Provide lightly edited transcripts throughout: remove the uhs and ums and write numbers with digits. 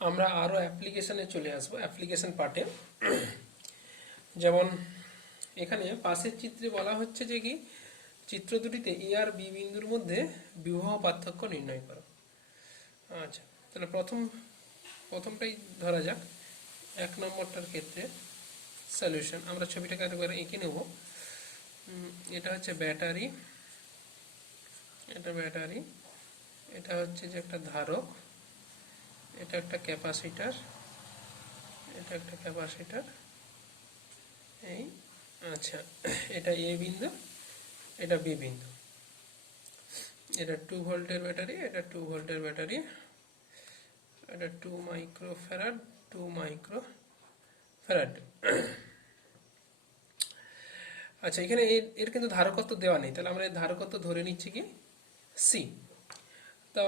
আমরা আরো অ্যাপ্লিকেশনে চলে আসবো, অ্যাপ্লিকেশন পার্টে। যেমন এখানে পাশের চিত্রে বলা হচ্ছে যে কি চিত্র দুটিতে এ আর বি বিন্দুর মধ্যে বিভব পার্থক্য নির্ণয় করো। আচ্ছা, তাহলে প্রথমটাই ধরা যাক। 1 নম্বরটার ক্ষেত্রে সলিউশন আমরা ছবিটাকে একবার এঁকে নেব। এটা হচ্ছে ব্যাটারি, এটা ব্যাটারি, এটা হচ্ছে যে একটা ধারক, এটা একটা ক্যাপাসিটার, এটা একটা ক্যাপাসিটার, এই। আচ্ছা, এটা এ বিন্দু, এটা বি বিন্দু। এটা 2 ভোল্টের ব্যাটারি, এটা 2 ভোল্টের ব্যাটারি, এটা 2 মাইক্রোফ্যারাড, 2 মাইক্রোফ্যারাড। আচ্ছা, এখানে এর কিন্তু ধারকত্ব দেওয়া নেই, তাহলে আমরা এর ধারকত্ব ধরে নিচ্ছি কি সি। তো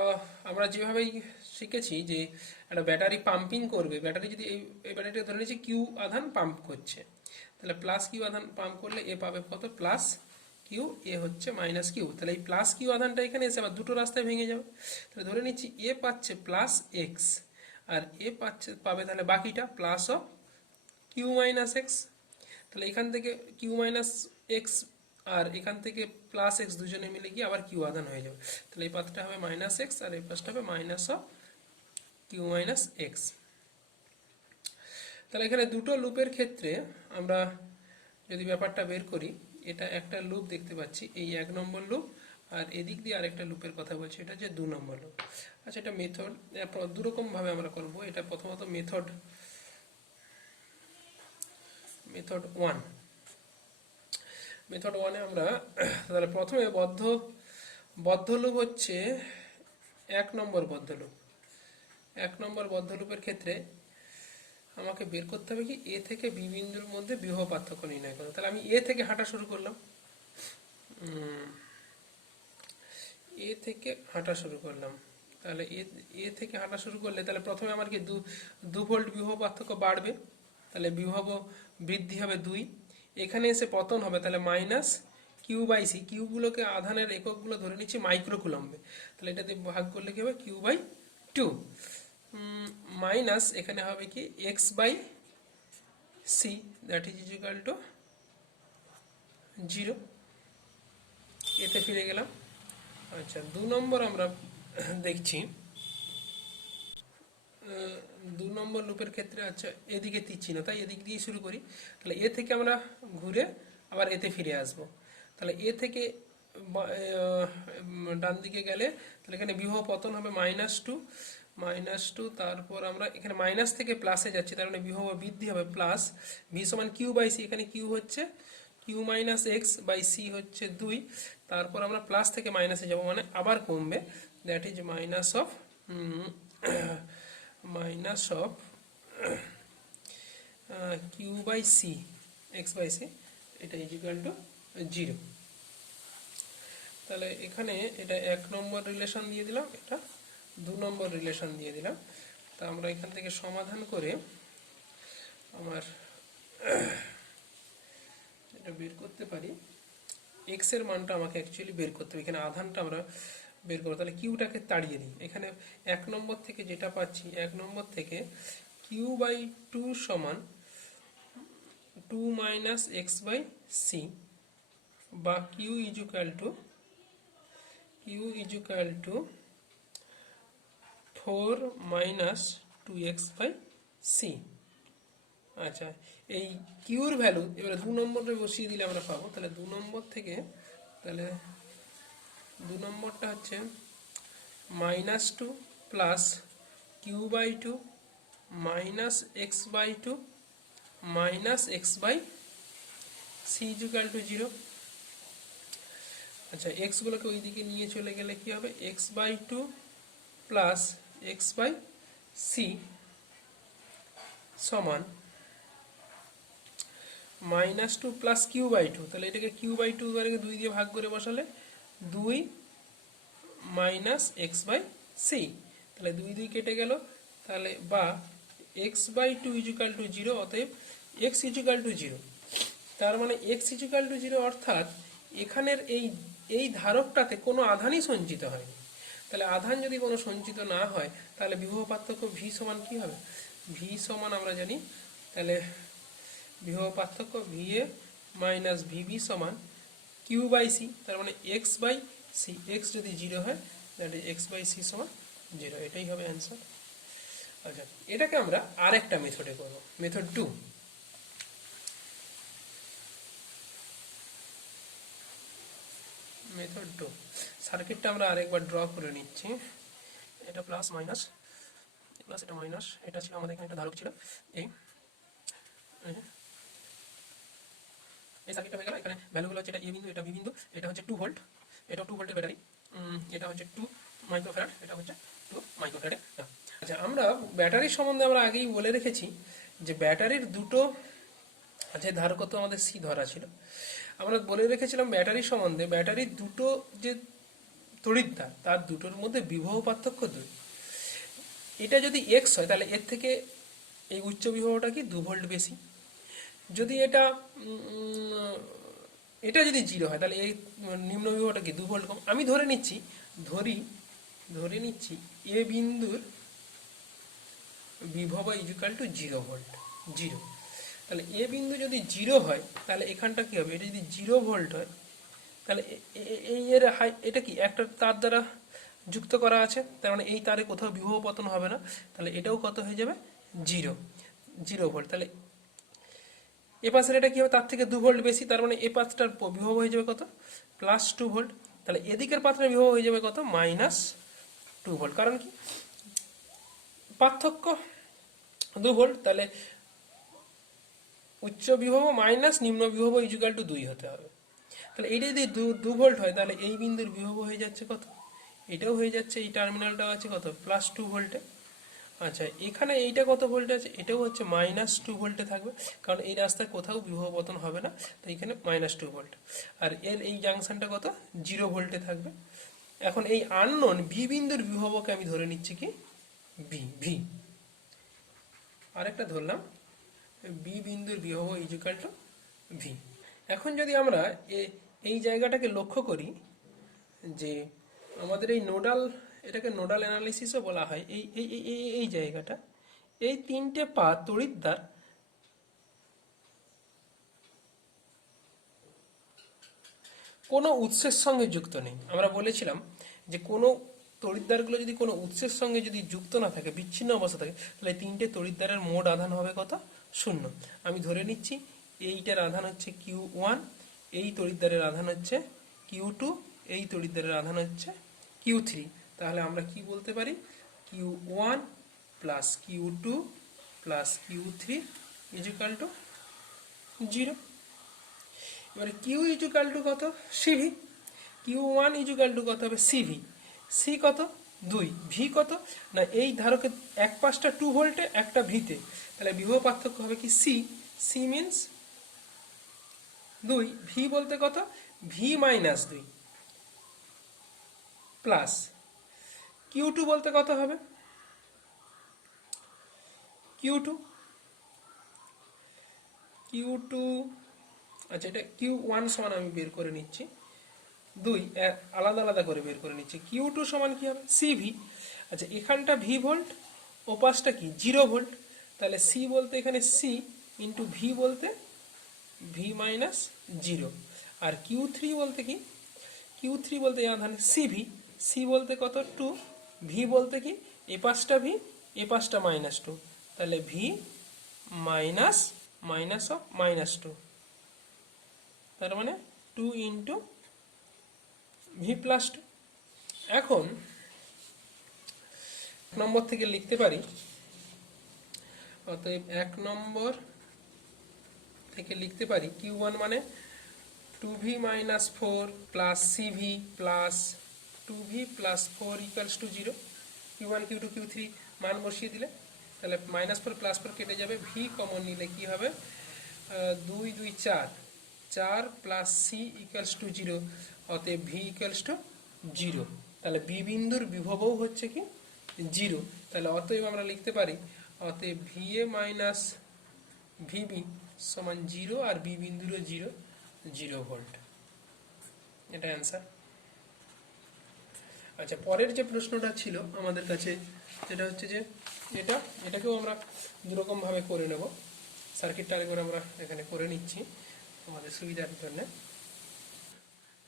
আমরা যেভাবেই শিখেছি যে একটা ব্যাটারি পাম্পিং করবে, ব্যাটারি যদি এই ব্যাটারিটা ধরে নিচ্ছি কিউ আধান পাম্প করছে, তাহলে প্লাস কিউ আধান পাম্প করলে এ পাবে কত, প্লাস কিউ, এ হচ্ছে মাইনাস কিউ। তাহলে এই প্লাস কিউ আধানটা এখানে এসে আবার দুটো রাস্তায় ভেঙে যাবে। তাহলে ধরে নিচ্ছি এ পাচ্ছে প্লাস এক্স, আর এ পাবে তাহলে বাকিটা plus of Q minus X. তাহলে এখান থেকে কিউ মাইনাস এক্স আর এখান থেকে প্লাস এক্স দুজনে মিলে গিয়ে আবার কিউ আধান হয়ে যাবে। তাহলে এই পাশটা হবে মাইনাস এক্স আর এই পাশটা হবে minus of Q minus X. তাহলে এখানে দুটো লুপের ক্ষেত্রে আমরা যদি ব্যাপারটা বের করি, এটা একটা লুপ দেখতে পাচ্ছি, এই 1 নম্বর লুপ, আর এদিক দিয়ে আরেকটা লুপের কথা বলছি, এটা হচ্ছে 2 নম্বর লুপ। আচ্ছা, এটা মেথড দুরকমভাবে আমরা করব। এটা প্রথমত মেথড 1। মেথড 1-এ আমরা তাহলে প্রথমে বদ্ধ লুপ হচ্ছে 1 নম্বর বদ্ধ লুপ। 1 নম্বর বদ্ধ লুপের ক্ষেত্রে আমাকে বের করতে হবে কি এ থেকে বি বিন্দুর মধ্যে বিভব পার্থক্য নির্ণয় করো। তাহলে আমি এ থেকে হাঁটা শুরু করলাম, এ থেকে হাঁটা শুরু করলাম। তাহলে এ থেকে হাঁটা শুরু করলে তাহলে প্রথমে আমার কি 2 ভোল্ট বিভব পার্থক্য বাড়বে, তাহলে বিভব বৃদ্ধি হবে 2। এখানে এসে পতন হবে, তাহলে মাইনাস কিউ বাই সি, কিউগুলোকে আধানের এককগুলো ধরে নিচ্ছি মাইক্রোকুলম্বে, তাহলে এটাতে ভাগ করলে কি হবে কিউ বাই 2, মাইনাস এখানে হবে কি X by C, that is equal to 0। এতে ফিরে গেলাম। আচ্ছা, 2 নম্বর আমরা দেখছি। 2 নম্বর লুপের ক্ষেত্রে আচ্ছা এদিকে তীর চিহ্ন, তাই এদিক দিয়ে শুরু করি। তাহলে এ থেকে আমরা ঘুরে আবার এতে ফিরে আসব। তাহলে এ থেকে ডান দিকে গেলে তাহলে এখানে বিভব পতন হবে -2, তারপর আমরা এখানে মাইনাস থেকে প্লাসে যাচ্ছি, তার মানে বিভব বৃদ্ধি হবে প্লাস ভি সমান কিউ বাই সি। এখানে কিউ হচ্ছে Q minus X by C হচ্ছে 2, তারপর আমরা প্লাস থেকে মাইনাসে যাব, মানে আবার কমবে, that is minus of Q by C, X by C, এটা ইজ ইকুয়াল টু 0। তাহলে এখানে এটা 1 নম্বর রিলেশন দিয়ে দিলাম, এটা 2 নম্বর রিলেশন দিয়ে দিলাম। তা আমরা এখান থেকে সমাধান করে আমার এটা বের করতে পারি। এক্স এর মানটা আমাকে অ্যাকচুয়ালি বের করতে হবে, এখানে আধানটা আমরা বের করবো। তাহলে কিউটাকে তাড়িয়ে দিই, এখানে 1 নম্বর থেকে যেটা পাচ্ছি, 1 নম্বর থেকে কিউ বাই 2 সমান 2 মাইনাস এক্স বাই সি, বা Q is equal to 4 minus 2x by C. আচ্ছা, এই কিউর ভ্যালু এবারে 2 নম্বরে বসিয়ে দিলে আমরা পাবো। তাহলে 2 নম্বর থেকে, তাহলে 2 নম্বরটা হচ্ছে -2 plus Q by 2 minus X by 2 minus X by C equal to 0। আচ্ছা, এক্স গুলোকে ওই দিকে নিয়ে চলে গেলে কি হবে, X by 2 plus X by C সমান -2 প্লাস কিউ বাই 2। তাহলে এটাকে কিউ বাই 2 করে 2 দিয়ে ভাগ করে বসালে 2 মাইনাস এক্স বাই সি, তাহলে 2 2 কেটে গেল। তাহলে বা এক্স বাই 2 ইকুয়াল টু 0, অতএব এক্স ইকুয়াল টু 0। তার মানে এক্স ইকুয়াল টু 0 অর্থাৎ এখানের এই ধারকটাতে কোনো আধানই সঞ্চিত হয়নি। তাহলে আধান যদি কোনো সঞ্চিত না হয় তাহলে বিভব পার্থক্য ভি সমান কি হবে? ভি সমান আমরা জানি, তাহলে বিভব পার্থক্য ভি এ মাইনাস ভিবি সমান কিউ বাই সি, তার মানে এক্স বাই সি। এক্স যদি জিরো হয় তাহলে এক্স বাই সি সমান জিরো, এটাই হবে অ্যান্সার। আচ্ছা, এটাকে আমরা আরেকটা মেথডে করব, মেথড টু। মেথড টু সার্কিটটা আমরা আরেকবার ড্র করে নিচ্ছি। এটা প্লাস মাইনাস, প্লাস এটা মাইনাস, এটা ছিল আমাদের এখানে একটা ধারক ছিল, এই এই সার্কিটটা হয়ে গেল। এখানে ভ্যালুগুলো হচ্ছে এটা এ বিন্দু, এটা বি বিন্দু, এটা হচ্ছে 2 ভোল্ট, এটা 2 ভোল্টের ব্যাটারি, এটা হচ্ছে 2 মাইক্রোফ্যারাড, এটা হচ্ছে 2 মাইক্রোফ্যারাডে। আচ্ছা, আমরা ব্যাটারির সম্বন্ধে আমরা আগেই বলে রেখেছি যে ব্যাটারির দুটো, আচ্ছা ধারকত্ব আমাদের সি ধরা ছিল, আমরা বলে রেখেছিলাম ব্যাটারির সম্বন্ধে, ব্যাটারির দুটো যে তড়িৎদ্বার তার দুটোর মধ্যে বিভব পার্থক্য 2। এটা যদি এক্স হয় তাহলে এর থেকে এই উচ্চ বিভবটা কি 2 ভোল্ট বেশি। যদি এটা এটা যদি জিরো হয় তাহলে এই নিম্ন বিভবটা কি 2 ভোল্ট কম। আমি ধরে নিচ্ছি এ বিন্দুর বিভব ইকুয়াল টু 0 ভোল্ট, 0। তাহলে এ বিন্দু যদি 0 হয় তাহলে এখানটা কি হবে? এটা যদি 0 ভোল্ট হয় তাহলে এই এর এটা কি একটা তার দ্বারা যুক্ত করা আছে, তার মানে এই তারে কোথাও বিভব পতন হবে না, তাহলে এটাও কত হয়ে যাবে? 0 ভোল্ট। তাহলে এ পাশের এটা কি হবে? তার থেকে 2 ভোল্ট বেশি, তার মানে এ পাশটার বিভব হয়ে যাবে কত? Plus 2 volt. তাহলে এদিকের পাত্রের বিভব হয়ে যাবে কত? Minus 2 volt. কারণ কি? পার্থক্য 2 ভোল্ট, তাহলে উচ্চ বিভব মাইনাস নিম্ন বিভব ইকুয়াল টু 2 হতে হবে। তাহলে এইটা যদি 2 ভোল্ট হয় তাহলে এই বিন্দুর বিভব হয়ে যাচ্ছে কত? এটাও হয়ে যাচ্ছে, এই টার্মিনালটা আছে কত? প্লাস 2 ভোল্টে। আচ্ছা, এখানে এইটা কত ভোল্টে আছে? এটাও হচ্ছে মাইনাস 2 ভোল্টে থাকবে, কারণ এই রাস্তায় কোথাও বিভব পতন হবে না, তো এখানে মাইনাস 2 ভোল্ট। আর এর এই জাংশনটা কত? 0 ভোল্টে থাকবে। এখন এই আননোন ভি বিন্দুর বিভবকে আমি ধরে নিচ্ছি কি ভি। আরেকটা ধরলাম বি বিন্দুর বিভব ইকুয়াল টু ভি। এখন যদি আমরা এই জায়গাটাকে লক্ষ্য করি যে আমাদের এই নোডাল, এটাকে নোডাল অ্যানালিসিসও বলা হয়, এই এই এই এই জায়গাটা, এই তিনটে পাত তড়িৎদ্বার কোনো উৎসের সঙ্গে যুক্ত নেই। আমরা বলেছিলাম যে কোনো তড়িৎদ্বারগুলো যদি কোনো উৎসের সঙ্গে যদি যুক্ত না থাকে, বিচ্ছিন্ন অবস্থা থাকে, তাহলে তিনটে তড়িৎদ্বারের মোট আধান হবে কত? 0। আমি ধরে নিচ্ছি এইটার আধান হচ্ছে Q1, এই তড়িৎদ্বারের আধান হচ্ছে Q2, এই তড়িৎদ্বারের আধান হচ্ছে Q3। তাহলে আমরা কি বলতে পারি? Q1 plus Q2 plus Q3 equal to 0। এবারে কিউ ইকুয়াল টু কত? সিভি। Q1 ইকুয়াল টু কত হবে? সিভি। সি কত? 2। ভি কত? না এই ধারকের এক পাশটা 2 ভোল্টে, একটা ভিতে, তাহলে বিভব পার্থক্য হবে কি সি। C means 2। ভি বলতে কত? ভি মাইনাস 2 প্লাস Q2 বলতে কত হবে? Q2 আচ্ছা, এটা Q1 সমান আমি বের করে নিচ্ছি, 2 আলাদা আলাদা করে বের করে নিচ্ছি। Q2 সমান কি হবে? সিভি। আচ্ছা, এখানটা ভি ভোল্ট, ও পাশটা কি 0 ভোল্ট, তাহলে সি বলতে এখানে সি ইন্টু ভি বলতে ভি মাইনাস 0। আর Q3 বলতে কি? Q3 বলতে আধান সিভি। সি বলতে কত? 2। ভি বলতে কি? এ পাশটা ভি, এ পাশটা মাইনাস 2, তাহলে V minus minus of minus 2, তার মানে 2 ইন্টু ভি প্লাস 2। এখন 1 নম্বর থেকে লিখতে পারি, অতএব 1 নম্বর থেকে লিখতে পারি Q1 মানে 2v minus 4 plus CV plus 2v plus 4 equals to 0। Q1 Q2 Q3 মান বসিয়ে দিলে তাহলে মাইনাস 4 প্লাস 4 কেটে যাবে, ভি কমন নিলে কি হবে? 2 2 4, 4 প্লাস সি ইকুয়ালস টু 0, অতএব ভি ইকুয়ালস টু 0। তাহলে বি বিন্দুর বিভবও হচ্ছে কি 0। তাহলে অতএব আমরা লিখতে পারি অতএব ভি এ মাইনাস ভিবি সমান 0, আর বি বিন্দুরও 0 ভোল্ট। এটা অ্যান্সার। আচ্ছা, পরের যে প্রশ্নটা ছিল আমাদের কাছে, সেটা হচ্ছে যে এটাকেও আমরা দুরকমভাবে করে নেব। সার্কিটটা আরেকবার আমরা এখানে করে নিচ্ছি আমাদের সুবিধার জন্য।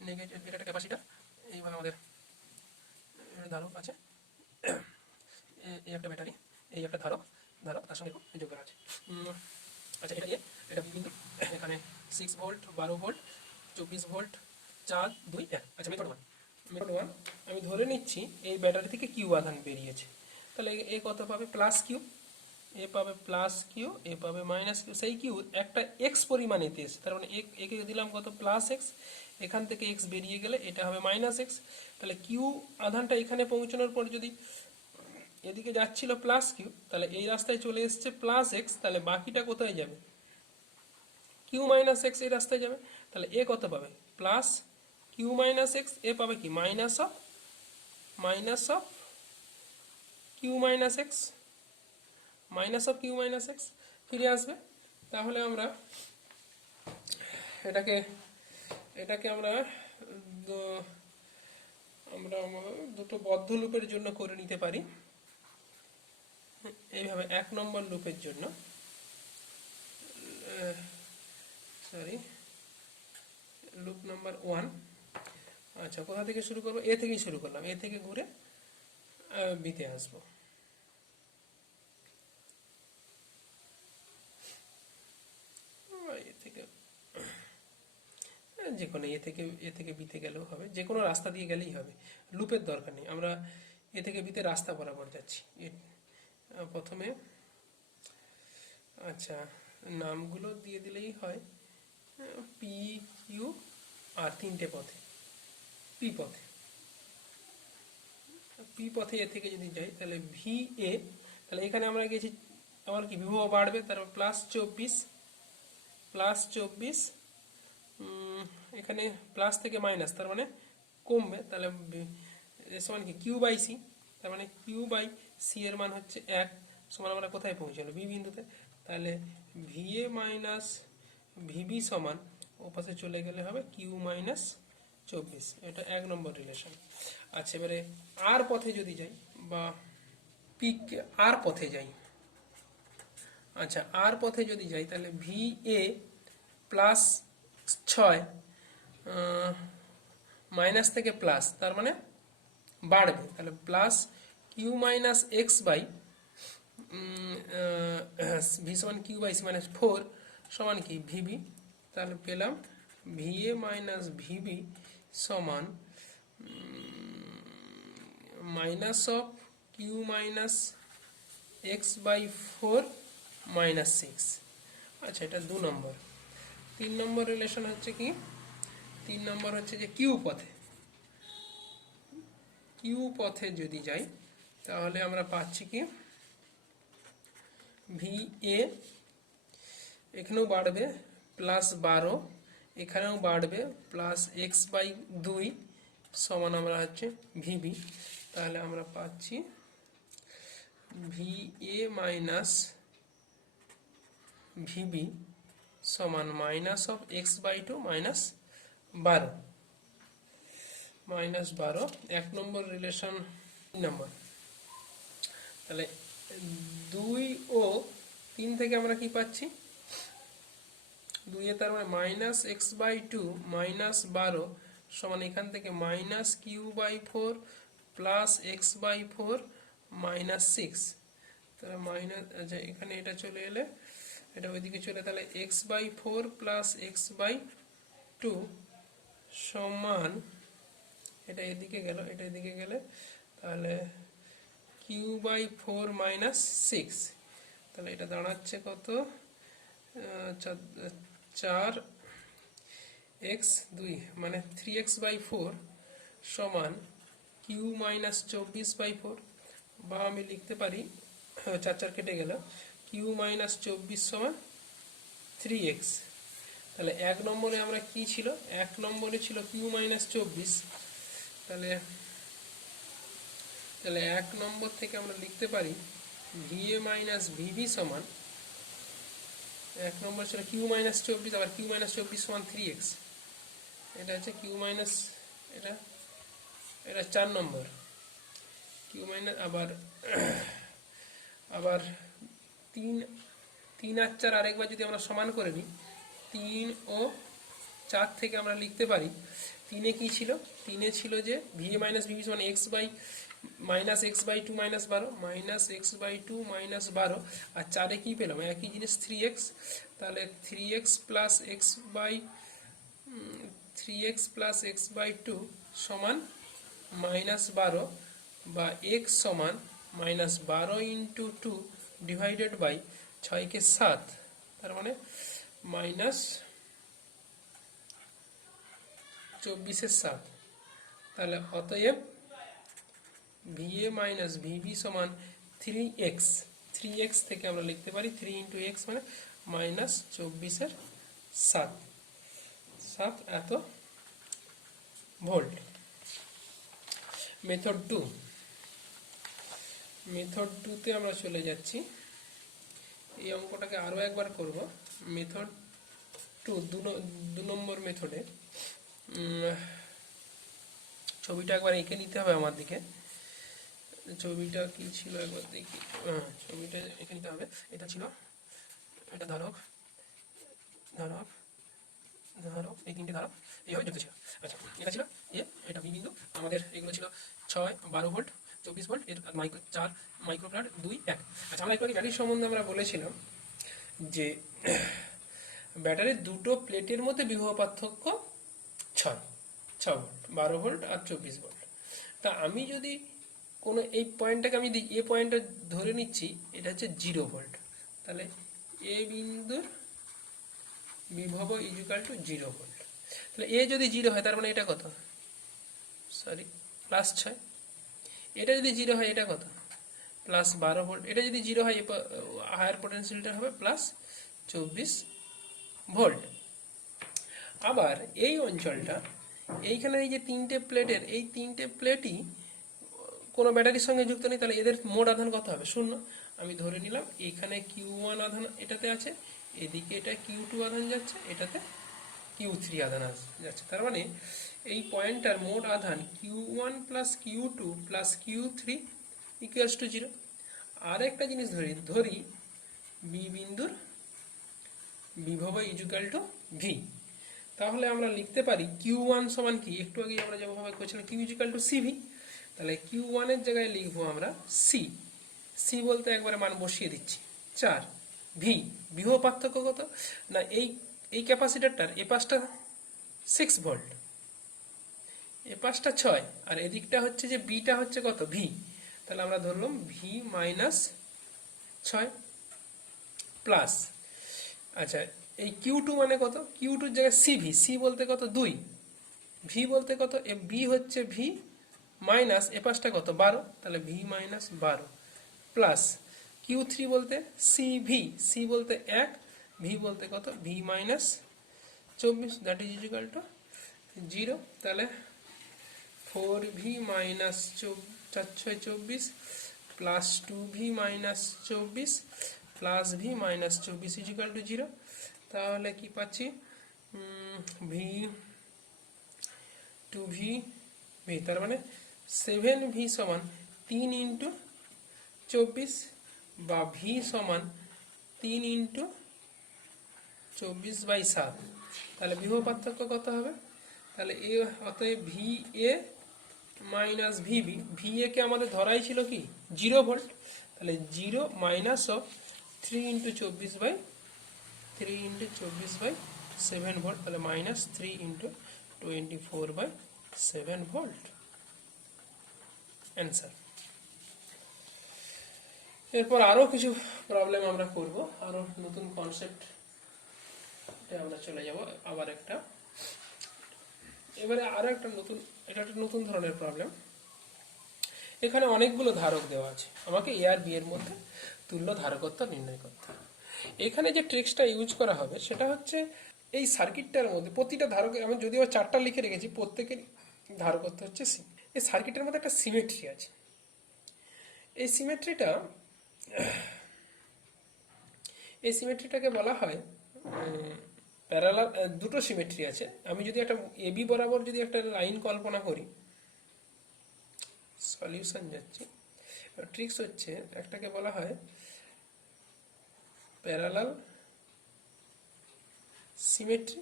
নেগেটিভ, এটা একটা ক্যাপাসিটার, এইভাবে আমাদের ধারক আছে, এই একটা ব্যাটারি, এই একটা ধারক, তার সঙ্গে যোগ করা আছে। আচ্ছা, এটা এটা বিন্দু, এখানে 6 ভোল্ট, 12 ভোল্ট, 24 ভোল্ট, 4 2 1। আচ্ছা, মেথড ওয়ান, আমি ধরে নিচ্ছি এই ব্যাটারি থেকে কিউ আধান বেরিয়েছে। তাহলে এ কত পাবে? Plus Q. এ পাবে প্লাস কিউ, এ পাবে মাইনাস কিউ। সেই কিউ একটা এক্স পরিমাণ এতে এসে, তার মানে একে দিলাম কত? Plus x. এখান থেকে এক্স বেরিয়ে গেলে এটা হবে মাইনাস এক্স। তাহলে কিউ আধানটা এখানে পৌঁছানোর পর যদি এদিকে যাচ্ছিল প্লাস কিউ, তাহলে এই রাস্তায় চলে এসছে প্লাস এক্স, তাহলে বাকিটা কোথায় যাবে? কিউ মাইনাস এক্স এই রাস্তায় যাবে। তাহলে এ কত পাবে? Plus Q minus X. A পাবে কি? Minus of Q minus X, Q minus X ফিরে আসবে। তাহলে আমরা এটাকে এটাকে আমরা আমরা দুটো বদ্ধ লুপের জন্য করে নিতে পারি। এইভাবে 1 নম্বর লুপের জন্য, সরি, লুপ নাম্বার 1। আচ্ছা, কোথা থেকে শুরু করবো? এ থেকেই শুরু করলাম, এ থেকে ঘুরে বিতে আসবো। এ থেকে যে কোনো এ থেকে বিতে গেলেও হবে, যে কোনো রাস্তা দিয়ে গেলেই হবে, লুপের দরকার নেই। আমরা এ থেকে বিতে রাস্তা বরাবর যাচ্ছি। প্রথমে আচ্ছা, নামগুলো দিয়ে দিলেই হয়। পি, কিউ আর 3টে পথে, পি পথে এ থেকে যদি যাই, তাহলে ভি এ, তাহলে এখানে আমরা গেছি, আমার কি বিভব বাড়বে, তারপর +24, এখানে প্লাস থেকে মাইনাস, তার মানে কমবে। তাহলে সমান কি? কিউ বাই সি, তার মানে কিউ বাই সি এর মান হচ্ছে 1, সমান আমরা কোথায় পৌঁছালো? বি বিন্দুতে। তাহলে ভি এ মাইনাস ভিবি সমান ও পাশে চলে গেলে হবে কিউ মাইনাস 24। এটা 1 নম্বর রিলেশন। আচ্ছা, এবারে আর পথে যদি যাই, বা পিক আর পথে যাই, আচ্ছা আর পথে যদি যাই, তাহলে ভি এ +6, মাইনাস থেকে প্লাস, তার মানে বাড়বে। তাহলে plus Q minus X by V সমান কিউ বাই সি মাইনাস 4 সমান কি? ভিবি। তাহলে পেলাম ভি এ মাইনাস ভিবি সমান minus of Q minus X by 4 minus 6। আচ্ছা, এটা 2 নম্বর। 3 নম্বর রিলেশন হচ্ছে কি? 3 নম্বর হচ্ছে যে কিউ পথে যদি যাই, তাহলে আমরা পাচ্ছি কি? ভি এ এখানেও বাড়বে +12, এখানেও বাড়বে +x/2 সমান আমরা হচ্ছে ভিবি। তাহলে আমরা পাচ্ছি ভি এ মাইনাস ভিবি সমান minus of x/2 -12, 1 number relation. 3 নম্বর, তাহলে 2 ও 3 থেকে আমরা কি পাচ্ছি? 2 এ তার মানে -x/2 -12 সমান এখান থেকে -q/4 +x/4 -6। তাহলে আচ্ছা, এখানে এটা চলে এলে এটা ওইদিকে চলে, তাহলে x/4 +x/2 সমান, এটা এদিকে গেলে তাহলে q/4 -6। তাহলে এটা দাঁড়াচ্ছে কত? 4x2 মানে 3x/4 সমান কিউ মাইনাস 24/4, বা আমি লিখতে পারি 4 কেটে গেল, কিউ মাইনাস 24 সমান 3x। তাহলে 1 নম্বরে আমরা কি ছিল? 1 নম্বরে ছিল কিউ মাইনাস 24। তাহলে 1 নম্বর থেকে আমরা লিখতে পারি ভি এ মাইনাস ভিবি সমান, 1 নম্বর ছিল কিউ মাইনাস 24, আবার কিউ মাইনাস 24 সমান 3x। এটা হচ্ছে কিউ মাইনাস, এটা 4 নম্বর। কিউ মাইনাস আবার আবার তিন, 3 আর 4 আরেকবার যদি আমরা সমান করে নিই, 3 ও 4 থেকে আমরা লিখতে পারি, 3-এ কি ছিল, 3-এ ছিল যে ভিএ মাইনাস ভিবি সমান X by minus X by two minus 12 minus X by two minus 12, আর 4-এ কি পেলাম একই জিনিস 3x, তাহলে 3x plus X by 3x plus X by two সমান মাইনাস 12, বা এক্স সমান minus 12 into two divided by 6-কে 7, তার মানে মাইনাস 24-এর 7। তাহলে অতএব ভিএ মাইনাস ভিবি সমান 3x, 3x থেকে আমরা লিখতে পারি 3 ইন্টু এক্স মানে মাইনাস 24-এর 7, এত ভোল্ট। মেথড 2, মেথড 2-তে আমরা চলে যাচ্ছি। এই অঙ্কটাকে আরও একবার করব। মেথড 2, 2 নম্বর মেথডে ছবিটা একবার এঁকে নিতে হবে আমার দিকে। ছবিটা কি ছিল একবার দেখি, ছবিটা এঁকে নিতে হবে। এটা ছিল, এটা ধারক ধারক ধারক, এই 3টে ধারক এইভাবে যুক্ত ছিল। আচ্ছা, এটা ছিল এ, এটা বি বিন্দু, আমাদের এগুলো ছিল 6, 12 ভোল্ট, 24 ভোল্ট, এর 4 মাইক্রোফ্যারাড, 2, 1। আচ্ছা, আমরা একটু আগে ব্যাটারির সম্বন্ধে আমরা বলেছিলাম যে ব্যাটারির দুটো প্লেটের মধ্যে বিভব পার্থক্য 6 ভোল্ট, 12 ভোল্ট আর 24 ভোল্ট। তা আমি যদি কোনো এই পয়েন্টটাকে আমি এ পয়েন্টটা ধরে নিচ্ছি, এটা হচ্ছে 0 ভোল্ট, তাহলে এ বিন্দুর বিভব ইজুকাল টু 0 ভোল্ট। তাহলে এ যদি 0 হয় তার মানে এটা কত, সরি প্লাস 6। এটা যদি 0 হয় এটা কত, প্লাস 12 ভোল্ট। এটা যদি 0 হয় হায়ার পোটেনশিয়ালটা হবে প্লাস 24 ভোল্ট। আবার এই অঞ্চলটা, এইখানে এই যে 3টে প্লেটের, এই 3টে প্লেটই কোনো ব্যাটারির সঙ্গে যুক্ত নেই, তাহলে এদের মোট আধান কত হবে, 0। আমি ধরে নিলাম এখানে Q1 আধান এটাতে আছে, এদিকে এটা Q2 আধান যাচ্ছে, এটাতে Q3 আধান যাচ্ছে। তার মানে এই পয়েন্টটার মোট আধান Q1 plus Q2 plus Q3 equals to 0। আর একটা জিনিস ধরি বি বিন্দুর বিভব ইজুকাল টু ভি। তাহলে আমরা লিখতে পারি Q1 সমান কি, একটু আগে আমরা যেভাবে করছিলাম Q ইজুকাল টু সিভি। তাহলে Q1 এর জায়গায় লিখবো আমরা সি, সি বলতে একবারে মান বসিয়ে দিচ্ছি 4। ভি বিভব পার্থক্য কত না, এই ক্যাপাসিটরটার এ পাশটা 6 ভোল্ট, এ পাশটা 6, আর এদিকটা হচ্ছে যে বিটা হচ্ছে কত ভি। তাহলে আমরা ধরলাম ভি মাইনাস 6 প্লাস, আচ্ছা এই Q2 মানে কত, Q2 এর জায়গায় সিভি, সি বলতে কত 2, ভি বলতে কত, বি হচ্ছে ভি মাইনাস এ পাশটা কত 12, তাহলে ভি মাইনাস 12 প্লাস Q3 বলতে সিভি, সি বলতে 1, ভি বলতে কত V minus 24, that is equal to 0। তাহলে 4v minus 4 6 24 plus 2v minus 24 plus V minus 24 is equal to 0। তাহলে কি পাচ্ছি, ভি 2v ভি, তার মানে 7v সমান 3 ইন্টু 24, বা ভি সমান 3 ইন্টু 24/7। তাহলে বিভব পার্থক্য কত হবে, তাহলে এ অতএব V A minus VB, V A কে আমাদের ধরাই ছিল কি 0 ভোল্ট, তাহলে 0 মাইনাস অফ 3 ইন্টু 24/7 ভোল্ট, তাহলে মাইনাস 3 ইন্টু 24/7 ভোল্ট অ্যান্সার। এরপর আরও কিছু প্রবলেম আমরা করব, আরও নতুন কনসেপ্ট আমরা চলে যাব আবার একটা। এবারে আরো একটা নতুন, এটা একটা নতুন ধরনের প্রবলেম। এখানে অনেকগুলো ধারক দেওয়া আছে, আমাকে এ আর বি এর মধ্যে তুল্য ধারকত্ব নির্ণয় করতে হবে। এখানে যে ট্রিক্সটা ইউজ করা হবে সেটা হচ্ছে এই সার্কিটটার মধ্যে প্রতিটা ধারকে, আমি যদিও 4টা লিখে রেখেছি, প্রত্যেকের ধারকত্ব হচ্ছে সি। এই সার্কিটের মধ্যে একটা সিমেট্রি আছে। এই সিমেট্রিটাকে বলা হয় প্যারালাল। দুটো সিমেট্রি আছে। আমি যদি একটা এবি বরাবর যদি একটা লাইন কল্পনা করি, সলিউশন যাচ্ছি, ট্রিক্স হচ্ছে, একটাকে বলা হয় প্যারালাল সিমেট্রি,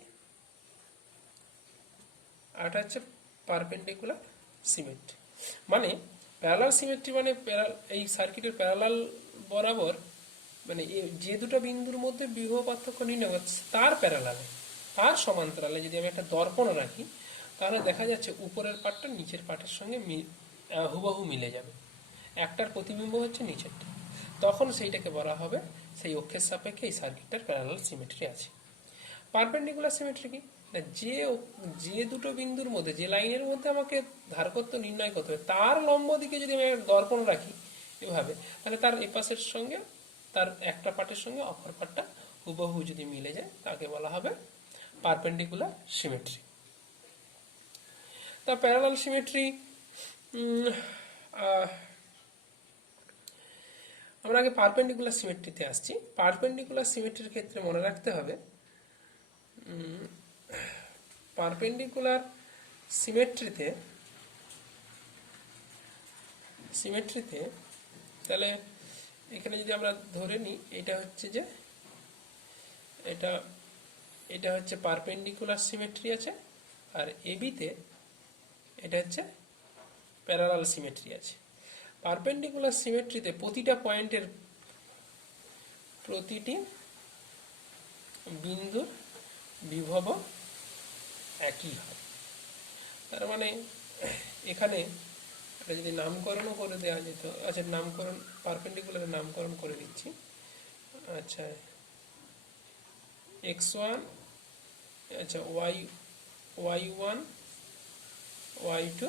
আরটা হচ্ছে পারপেন্ডিকুলার সিমেট্রি। মানে প্যারালাল সিমেট্রি মানে এই সার্কিটের প্যারালাল বরাবর, মানে যে দুটো বিন্দুর মধ্যে বিভব পার্থক্য নির্ণয় হচ্ছে তার প্যারালালে, তার সমান্তরালে যদি আমি একটা দর্পণ রাখি, তাহলে দেখা যাচ্ছে উপরের পার্টটা নিচের পার্টের সঙ্গে হুবহু মিলে যাবে, একটার প্রতিবিম্ব হচ্ছে নিচেরটা। তখন সেইটাকে বলা হবে সেই অক্ষের সাপেক্ষে এই সার্কিটটার প্যারালাল সিমেট্রি আছে। পারপেন্ডিকুলার সিমেট্রি কি না, যে দুটো বিন্দুর মধ্যে, যে লাইনের মধ্যে আমাকে ধারকত্ব নির্ণয় করতে হবে, তার লম্ব দিকে যদি আমি দর্পণ রাখি এভাবে, তাহলে তার এপাশের সঙ্গে, তার একটা পার্টের সঙ্গে অপর পার্টটা হুবহু যদি মিলে যায়, তাকে বলা হবে পারপেন্ডিকুলার সিমেট্রি। তা প্যারালাল সিমেট্রি, আমরা আগে পারপেন্ডিকুলার সিমেট্রিতে আসছি। পারপেন্ডিকুলার সিমেট্রির ক্ষেত্রে মনে রাখতে হবে, পারপেন্ডিকুলার সিমেট্রিতে তাহলে এখানে যদি আমরা ধরে নিই, এটা হচ্ছে যে এটা হচ্ছে পারপেন্ডিকুলার সিমেট্রি আছে, আর এবিতে এটা হচ্ছে প্যারালাল সিমেট্রি আছে। পারপেন্ডিকুলার সিমেট্রিতে প্রতিটা পয়েন্টের প্রতিটি বিন্দুর বিভব একই হয়। তার মানে এখানে যদি নামকরণও করে দেওয়া যেত, আচ্ছা নামকরণ, পারপেন্ডিকুলারের নামকরণ করে দিচ্ছি। আচ্ছা x1, আচ্ছা y1, y2,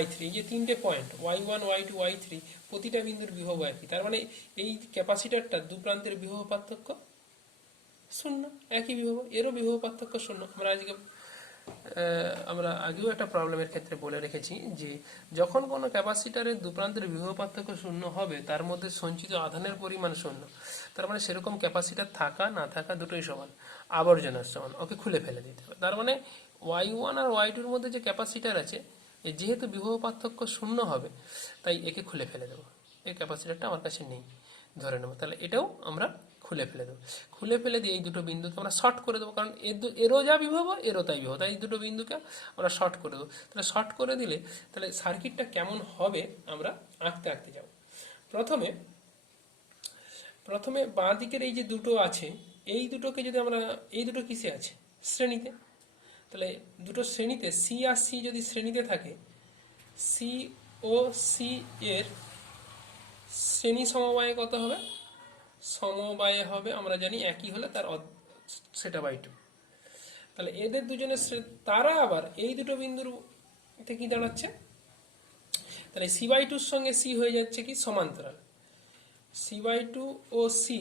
y3, এই যে তিনটে পয়েন্ট y1, y2, y3, প্রতিটা বিন্দুর বিভব একই। তার মানে এই ক্যাপাসিটারটার দু প্রান্তের বিভব পার্থক্য শূন্য, একই বিভব, এরও বিভব পার্থক্য শূন্য। আমরা আগেও একটা প্রবলেমের ক্ষেত্রে বলে রেখেছি যে যখন কোনো ক্যাপাসিটারের দু প্রান্তের বিভব পার্থক্য শূন্য হবে, তার মধ্যে সঞ্চিত আধানের পরিমাণ শূন্য। তার মানে সেরকম ক্যাপাসিটার থাকা না থাকা দুটোই সমান, আবর্জনার সমান, ওকে খুলে ফেলে দিতে হবে। তার মানে y1 আর y2-র মধ্যে যে ক্যাপাসিটার আছে, যেহেতু বিভব পার্থক্য শূন্য হবে, তাই একে খুলে ফেলে দেবো, এই ক্যাপাসিটারটা আমার কাছে নেই ধরে নেবো। তাহলে এটাও আমরা খুলে ফেলে দেবো। খুলে ফেলে দিয়ে এই দুটো বিন্দুকে আমরা শর্ট করে দেবো, কারণ এরও যা বিভব এরও তাই বিভব, তাই এই দুটো বিন্দুকে আমরা শর্ট করে দেবো। তাহলে শর্ট করে দিলে তাহলে সার্কিটটা কেমন হবে আমরা আঁকতে আঁকতে যাব। প্রথমে বাঁ দিকের এই যে দুটো আছে, এই দুটোকে যদি আমরা, এই দুটো কিসে আছে? শ্রেণীতে। তাহলে দুটো শ্রেণীতে, সি আর সি যদি শ্রেণীতে থাকে, সি ও সি এর শ্রেণী সমবায়ে কত হবে? সমবায়ে হবে, আমরা জানি একই হলে তার সেটা বাই 2। তাহলে এদের দুজনের তারা আবার এই দুটো বিন্দুর কি দাঁড়াচ্ছে? তাহলে সি বাই 2-র সঙ্গে সি হয়ে যাচ্ছে কি সমান্তরাল। সি বাই 2 ও সি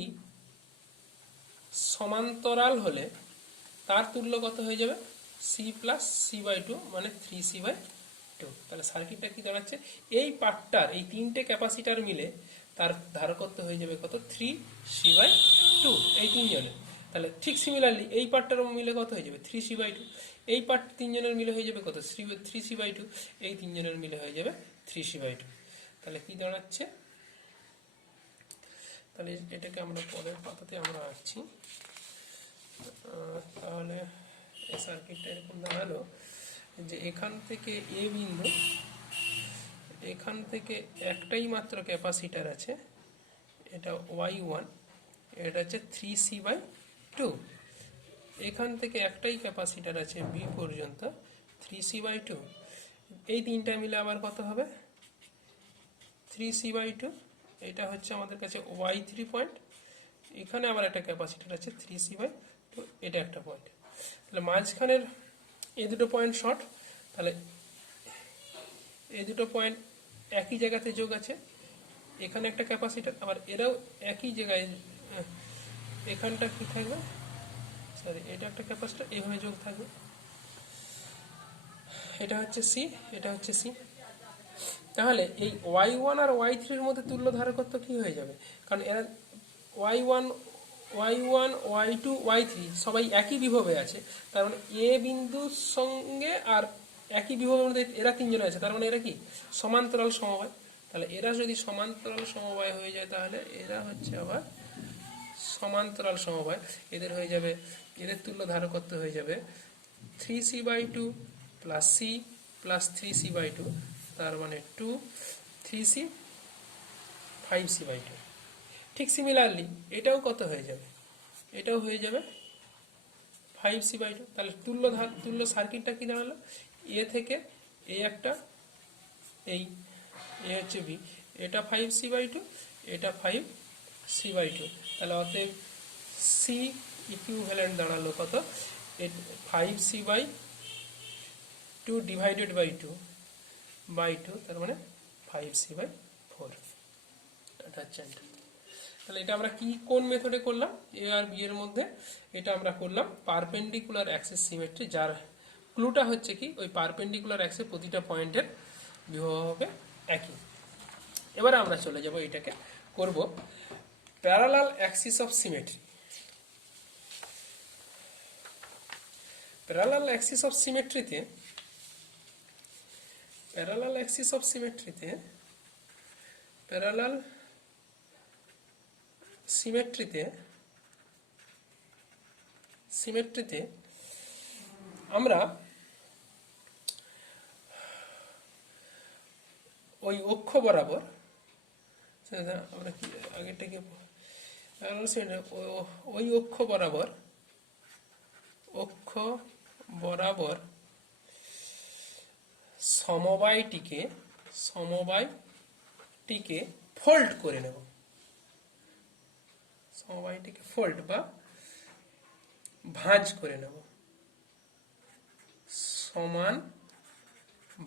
সমান্তরাল হলে তার তুল্য কত হয়ে যাবে? সি প্লাস সি বাই 2, মানে 3c বাই 2। তাহলে সার্কিটটা কি দাঁড়াচ্ছে? এই পার্টটার এই তিনটে ক্যাপাসিটার মিলে তার ধারকত্ব হয়ে যাবে কত? 3c বাই 2, এই তিনজনের। তাহলে ঠিক সিমিলারলি এই পার্টটার মিলে কত হয়ে যাবে? 3c by 2। এই পার্ট তিনজনের মিলে হয়ে যাবে কত? 3c by 2। এই তিনজনের মিলে হয়ে যাবে 3c বাই 2। তাহলে কি দাঁড়াচ্ছে? তাহলে এটাকে আমরা পরের পাতাতে আমরা আঁকছি। তাহলে এই সার্কিটটা এরকম দাঁড়ালো যে এখান থেকে এ বিন্দু, এখান থেকে একটাই মাত্র ক্যাপাসিটার আছে, এটা y1, এটা হচ্ছে 3c বাই 2। এখান থেকে একটাই ক্যাপাসিটার আছে b পর্যন্ত, 3c বাই 2। এই তিনটা মিলে আবার কত হবে? 3c by 2। এটা হচ্ছে আমাদের কাছে y3 পয়েন্ট। এখানে আবার একটা ক্যাপাসিটার আছে 3c বাই 2, এটা একটা পয়েন্ট। তাহলে মাঝখানের এই দুটো পয়েন্ট শর্ট, তাহলে এই দুটো পয়েন্ট একই জায়গাতে যোগ আছে। এখানে একটা ক্যাপাসিটার, আবার এরাও একই জায়গায়, এখানটা কি থাকবে? সরি, এটা একটা ক্যাপাসিটার, এইভাবে যোগ থাকবে। এটা হচ্ছে সি, এটা হচ্ছে সি। তাহলে এই y1 আর y3-র মধ্যে তুল্য ধারকত্ব কি হয়ে যাবে? কারণ এরা y1, y2, y3 সবাই একই বিভবে আছে। তার মানে এ বিন্দুর সঙ্গে আর একই বিভবের মধ্যে এরা তিনজনে আছে, তার মানে এরা কি সমান্তরাল সমবায়। তাহলে এরা যদি সমান্তরাল সমবায় হয়ে যায় তাহলে এরা হচ্ছে আবার সমান্তরাল সমবায়, এদের হয়ে যাবে, এদের তুল্য ধারকত্ব হয়ে যাবে 3c/2 plus C plus 3c/2, তার মানে 2 3c 5c/2। ঠিক সিমিলারলি এটাও কত হয়ে যাবে, এটাও হয়ে যাবে 5c/2। তাহলে তুল্য সার্কিটটা কি দাঁড়ালো, এ থেকে এ একটা, এই এ হচ্ছে বি, এটা 5c/2, এটা 5c/2। তাহলে অতএব সি ইকুইভ্যালেন্ট দাঁড়ালো কত, 5c/2 ডিভাইডেড বাই 2 তার মানে 5c/4। এটা হচ্ছে answer। তাহলে এটা আমরা কি কোন মেথডে করলাম, এ আর বি এর মধ্যে, এটা আমরা করলাম পারপেন্ডিকুলার অ্যাক্সিস সিমেট্রি, যার ক্লুটা হচ্ছে কি ওই পারপেন্ডিকুলার অ্যাক্সিস প্রতিটা পয়েন্টের বিভব হবে একই। এবারে আমরা চলে যাব এটাকে করব parallel axis of symmetry. Parallel axis of সিমেট্রিতে প্যারালাল সিমেট্রিতে আমরা ওই অক্ষ বরাবর, আমরা কি আগেরটাকে ওই অক্ষ বরাবর সমবায়টিকে ফোল্ড করে নেব, সমবায়টিকে ফোল্ড বা ভাঁজ করে নেব, সমান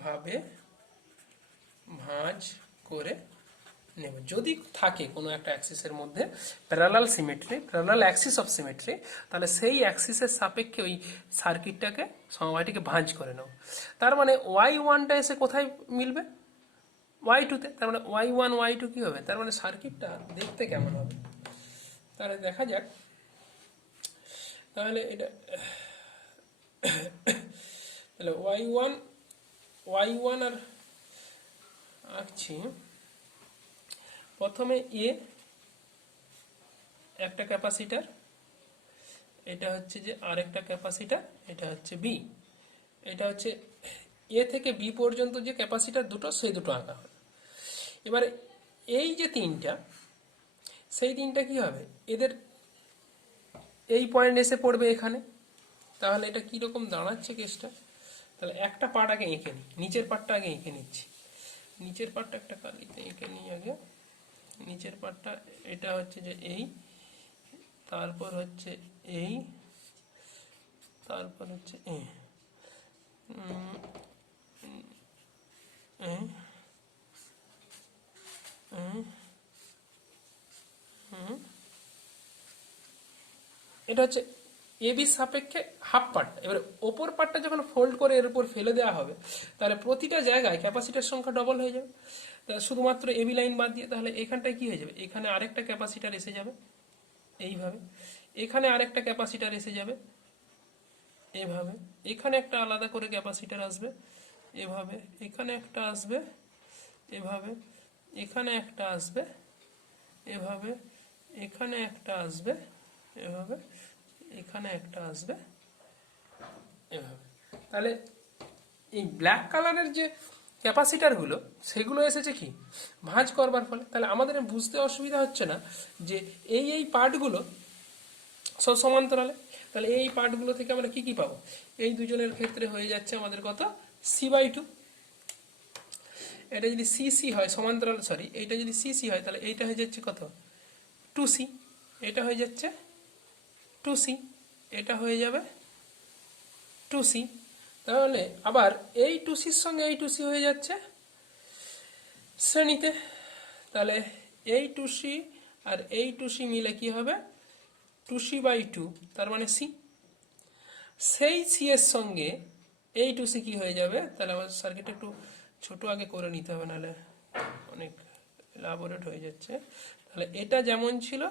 ভাবে ভাঁজ করে নেব। যদি থাকে কোনো একটা অ্যাক্সিসের মধ্যে প্যারালাল অ্যাক্সিস অফ সিমেট্রি, তাহলে সেই অ্যাক্সিসের সাপেক্ষে ওই সার্কিটটাকে, সমবায়টিকে ভাঁজ করে নেব। তার মানে y1টা এসে কোথায় মিলবে, y2তে। তার মানে y1 y2 কি হবে, তার মানে সার্কিটটা দেখতে কেমন হবে, তাহলে দেখা যাক। তাহলে এটা তাহলে y1 আর আঁকছি। প্রথমে এ একটা ক্যাপাসিটার, এটা হচ্ছে যে আরেকটা ক্যাপাসিটার, এটা হচ্ছে বি, এটা হচ্ছে এ থেকে বি পর্যন্ত যে ক্যাপাসিটার দুটো, সেই দুটো আঁকা হবে। এবারে এই যে তিনটা, সেই তিনটা কি হবে, এদের এই পয়েন্ট এসে পড়বে এখানে। তাহলে এটা কীরকম দাঁড়াচ্ছে কেসটা, তাহলে একটা পার্ট আগে এঁকে নিই, নিচের পার্টটা আগে এঁকে নিচ্ছি। নিচের পার্টটা একটা কালিতে এঁকে নিই আগে। নিচের পার্টটা এটা হচ্ছে যে এই, তারপর হচ্ছে এই, তারপর হচ্ছে এটা হচ্ছে এ বি সাপেক্ষে হাফ পার্টটা। এবারে ওপর পার্টটা যখন ফোল্ড করে এর উপর ফেলে দেওয়া হবে, তাহলে প্রতিটা জায়গায় ক্যাপাসিটার সংখ্যা ডবল হয়ে যাবে, শুধুমাত্র এবি লাইন বাদ দিয়ে। তাহলে এখানটায় কি হয়ে যাবে, এখানে আরেকটা ক্যাপাসিটার এসে যাবে এইভাবে, এখানে আরেকটা ক্যাপাসিটার এসে যাবে এভাবে, এখানে একটা আলাদা করে ক্যাপাসিটার আসবে এভাবে, এখানে একটা আসবে এভাবে, এখানে একটা আসবে এভাবে, এখানে একটা আসবে এভাবে, এখানে একটা আসবে এভাবে। তাহলে এই ব্ল্যাক কালারের যে ক্যাপাসিটারগুলো, সেগুলো এসেছে কি ভাঁজ করবার ফলে। তাহলে আমাদের বুঝতে অসুবিধা হচ্ছে না যে এই পার্টগুলো সব সমান্তরালে। তাহলে এই পার্টগুলো থেকে আমরা কি পাবো, এই দুজনের ক্ষেত্রে হয়ে যাচ্ছে আমাদের কত, c/2। এটা যদি সিসি হয় সমান্তরাল, এইটা যদি সিসি হয়, তাহলে এইটা হয়ে যাচ্ছে কত, 2c, এটা হয়ে যাচ্ছে 2c, এটা হয়ে যাবে 2c। তাহলে আবার এই 2cর সঙ্গে এই 2c হয়ে যাচ্ছে শ্রেণীতে। তাহলে এই 2c আর এই 2c মিলে কি হবে, 2c/2, তার মানে c। সেই c এর সঙ্গে এই 2c কি হয়ে যাবে, তাহলে আমার সার্কিট একটু ছোট আগে করে নিতে হবে, নাহলে অনেক এলাবোরেট হয়ে যাচ্ছে। তাহলে এটা যেমন ছিল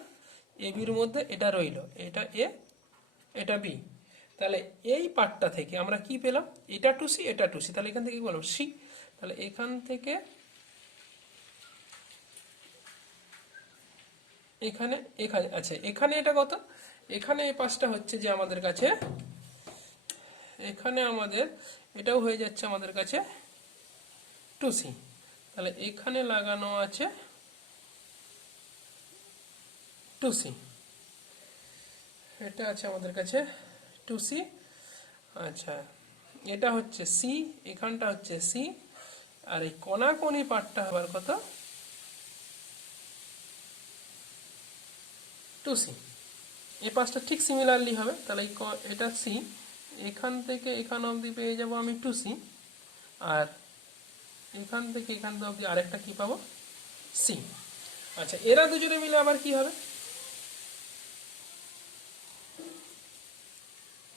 এ বির মধ্যে, এটা রইল, এটা এ এটা বি। তাহলে এই পার্টটা থেকে আমরা কি পেলাম, এটা 2c এটা 2c, তাহলে এখান থেকে কি বললাম, সি। তাহলে এখান থেকে এখানে এখানে আচ্ছা, এখানে এটা কত, এখানে এই পাশটা হচ্ছে যে আমাদের কাছে, এখানে আমাদের এটাও হয়ে যাচ্ছে আমাদের কাছে 2c। তাহলে এখানে লাগানো আছে 2c, এটা আছে আমাদের কাছে 2c। আচ্ছা, এটা হচ্ছে c, এখানটা হচ্ছে c, আর এই কোনাকোনি পার্টটা হবার কত 2c। এই পাশটা ঠিক সিমিলারলি হবে, তাহলে এটা c, এখান থেকে এখান অবধি পেয়ে যাব আমি 2c, আর এখান থেকে এখান অবধি আরেকটা কি পাবো c। আচ্ছা, এরা দুজনে মিলে আবার কি হবে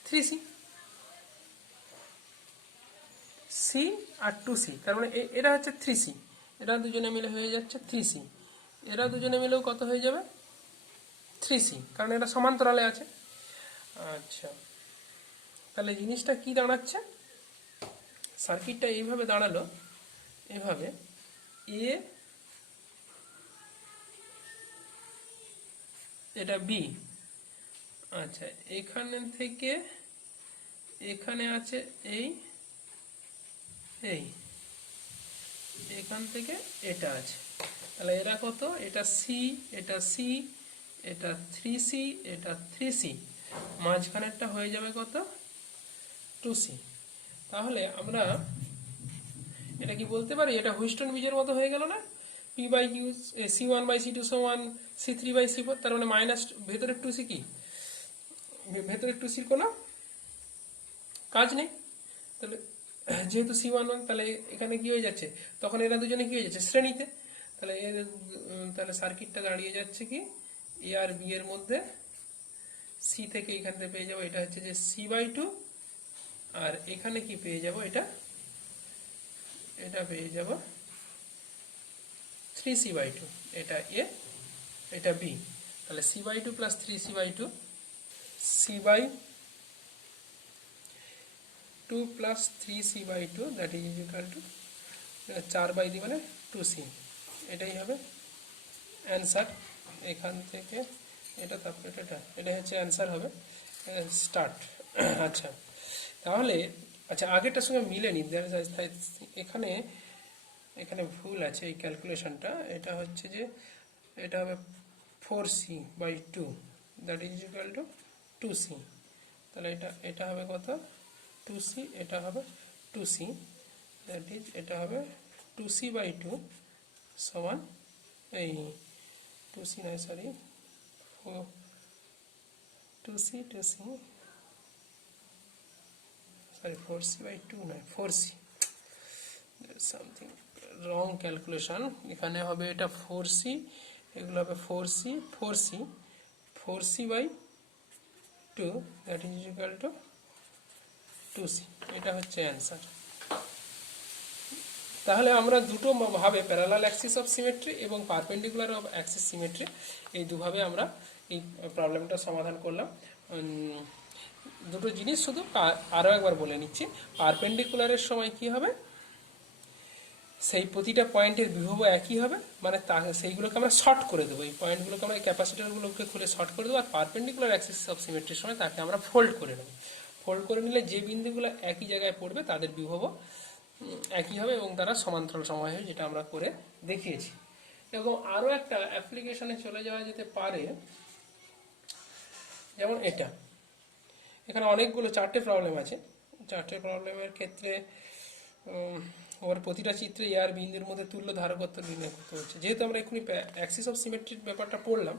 3c, c আর 2c, তার মানে এটা হচ্ছে 3c, এরা দুজনে মিলে হয়ে যাচ্ছে 3c, এরা দুজনে মিলেও কত হয়ে যাবে 3c, কারণ এটা সমান্তরালে আছে। আচ্ছা, তাহলে জিনিসটা কি দাঁড়াচ্ছে, সার্কিটটা এইভাবে দাঁড়ালো, এভাবে এ, এটা বি। আচ্ছা, এখানে থেকে এখানে আছে এই এই এখান থেকে এটা আছে, তাহলে এরা কত, এটা সি, এটা সি, এটা 3c, এটা 3c, মাঝখানেরটা হয়ে যাবে কত 2c। তাহলে আমরা এটা কি বলতে পারি, এটা হুইস্টন ব্রিজের মতো হয়ে গেল না, P by Q, C one by C two সমান C three by C four, তার মানে মাইনাস ভেতরের 2c, কি ভেতরের 2cর কোনো কাজ নেই, তাহলে যেহেতু সি ওয়ান ওয়ান, তাহলে এখানে কি হয়ে যাচ্ছে, তখন এরা দুজনে কি হয়ে যাচ্ছে শ্রেণীতে, তাহলে তাহলে সার্কিটটা দাঁড়িয়ে যাচ্ছে কি এ আর বি এর মধ্যে, সি থেকে এখান থেকে পেয়ে যাবো এটা হচ্ছে যে সি বাই টু, আর এখানে কি পেয়ে যাব, এটা এটা পেয়ে যাব 3c বাই টু, এটা এ, এটা বি, তাহলে C by two plus 3c by two, C by two plus 3c by two, that is equal to 4 by the মানে 2c, এটাই হবে অ্যান্সার। এখান থেকে এটা, তারপরে এটা হচ্ছে অ্যান্সার হবে, স্টার্ট। আচ্ছা, তাহলে আচ্ছা আগেরটার সঙ্গে মিলেনি, এখানে এখানে ভুল আছে এই ক্যালকুলেশনটা, এটা হচ্ছে যে এটা হবে 4c by two, that is equal to 2c, তাহলে এটা এটা হবে কত 2c, এটা হবে 2c, দ্যাট ইজ এটা হবে 2c বাই টু সমান এই 2c নয় sorry 2c sorry 4c by two নয় 4c, সামথিং রং ক্যালকুলেশন, এখানে হবে এটা 4c, এগুলো হবে 4c 4c 4c by two, that is equal to 2c, এটা হচ্ছে অ্যান্সার। তাহলে আমরা দুটো ভাবে প্যারালাল অ্যাক্সিস অফ সিমেট্রি এবং পারপেন্ডিকুলার অফ অ্যাক্সিস সিমেট্রি, এই দুভাবে আমরা এই প্রবলেমটা সমাধান করলাম। দুটো জিনিস শুধু আরও একবার বলে নিচ্ছি, পারপেন্ডিকুলারের সময় কি হবে, সেই প্রতিটা পয়েন্টের বিভব একই হবে, মানে সেইগুলোকে আমরা শর্ট করে দেবো, এই পয়েন্টগুলোকে আমরা ক্যাপাসিটারগুলোকে খুলে শর্ট করে দেবো, আর পারপেন্ডিকুলার অ্যাক্সিস অফ সিমেট্রির সময় তাকে আমরা ফোল্ড করে নেব। ফোল্ড করে নিলে যে বিন্দুগুলো একই জায়গায় পড়বে তাদের বিভব একই হবে এবং তারা সমান্তরাল সময় হয়, যেটা আমরা করে দেখিয়েছি। এবং আরও একটা অ্যাপ্লিকেশনে চলে যাওয়া যেতে পারে, যেমন এটা, এখানে অনেকগুলো 4টে প্রবলেম আছে, 4টে প্রবলেমের ক্ষেত্রে ওর প্রতিটা চিত্রে এর বিন্দুর মধ্যে তুল্য ধারকত্ব নির্ণয় করতে হচ্ছে। যেহেতু আমরা এক্ষুনি অ্যাক্সিস অফ সিমেট্রির ব্যাপারটা পড়লাম,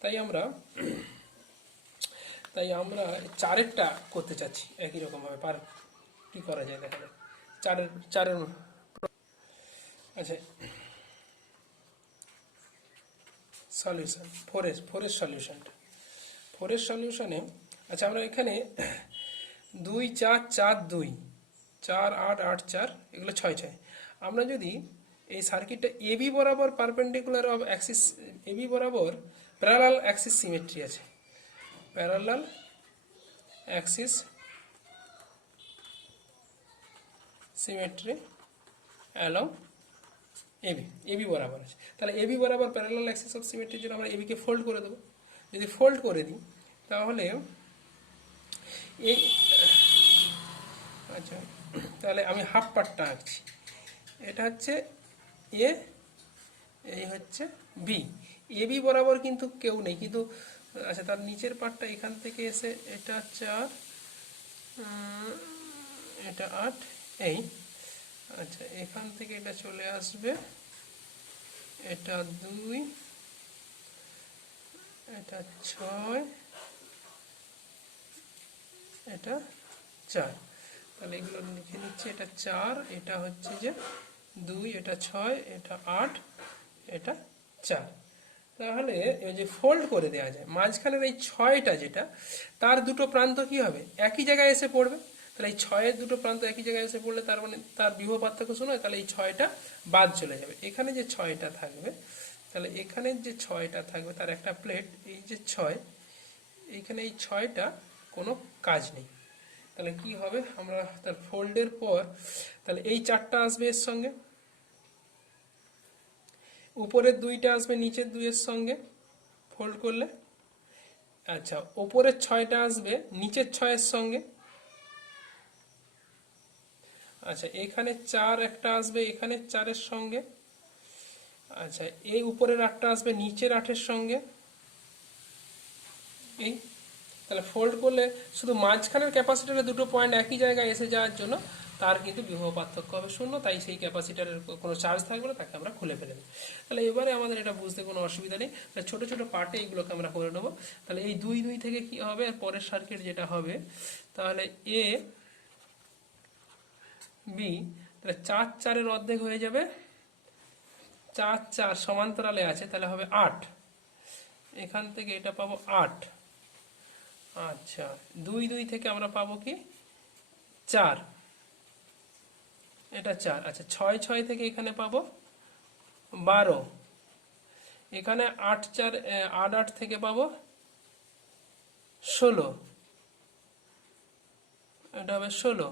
তাই আমরা চারেরটা করতে চাচ্ছি একই রকমভাবে। কি করা যায় দেখা যাক, চারের আচ্ছা সলিউশন, ফোরের সলিউশনে আচ্ছা আমরা এখানে 2 4 4 2 4 8 8 4 এগুলো 6 6, আমরা যদি এই সার্কিটটা এবি বরাবর পারপেন্ডিকুলার অফ অ্যাক্সিস, এবি বরাবর প্যারালাল অ্যাক্সিস সিমেট্রি আছে, parallel axis symmetry along AB, AB বরাবর আছে। তাহলে এবি বরাবর প্যারালাল অ্যাক্সিস অফ সিমেট্রির জন্য আমরা এবিকে ফোল্ড করে দেবো। যদি ফোল্ড করে দিই তাহলে এই, আচ্ছা তাহলে আমি হাফ পার্টটা আঁকছি। এটা হচ্ছে এ, এই হচ্ছে বি। এবি বরাবর কিন্তু কেউ নেই, কিন্তু আচ্ছা তার নিচের পার্টটা এখান থেকে এসে এটা 4, এটা 8, এই আচ্ছা এখান থেকে এটা চলে আসবে, এটা 2, এটা 6, এটা 4। তাহলে এগুলো লিখে নিচ্ছি, এটা 4, এটা হচ্ছে যে 2, এটা 6, এটা 8, এটা 4। তাহলে এই যে ফোল্ড করে দেওয়া যায়, মাঝখানের এই 6টা যেটা, তার দুটো প্রান্ত কি হবে, একই জায়গায় এসে পড়বে। তাহলে এই 6-এর দুটো প্রান্ত একই জায়গায় এসে পড়লে তার মানে তার বিভব পার্থক্য শূন্য, তাহলে এই 6টা বাদ চলে যাবে। এখানে যে 6টা থাকবে, তাহলে এখানের যে 6টা থাকবে তার একটা প্লেট, এই যে 6, এইখানে এই 6টা কোনো কাজ নেই। তাহলে কি হবে, আমরা তার ফোল্ডের পর তাহলে এই 4টা আসবে এর সঙ্গে, উপরের 2টা আসবে নিচের 2-এর সঙ্গে ফোল্ড করলে। আচ্ছা ওপরের 6টা আসবে নিচের 6-এর সঙ্গে। আচ্ছা এখানে 4 একটা আসবে এখানে 4-এর সঙ্গে। আচ্ছা এই উপরের 8টা আসবে নিচের 8-এর সঙ্গে। এই তাহলে ফোল্ড করলে শুধু মাঝখানের ক্যাপাসিটরের দুটো পয়েন্ট একই জায়গায় এসে যাওয়ার জন্য তার কিন্তু বিভব পার্থক্য হবে শূন্য, তাই সেই ক্যাপাসিটরের কোনো চার্জ থাকবে না, তাকে আমরা খুলে ফেলে দেবো। তাহলে এবারে আমাদের এটা বুঝতে কোনো অসুবিধা নেই। তাহলে ছোটো ছোটো পার্টে এইগুলোকে আমরা করে নেবো। তাহলে এই 2 থেকে কি হবে, পরের সার্কিট যেটা হবে, তাহলে এ বি, তাহলে 4-4-এর অর্ধেক হয়ে যাবে, 4-4 সমান্তরালে আছে, তাহলে হবে 8। এখান থেকে এটা পাবো 8। আচ্ছা 2 থেকে আমরা পাবো কি 4, এটা 4। আচ্ছা 6 থেকে এখানে পাবো 12, এখানে 8 থেকে পাবো 16, এটা হবে 16।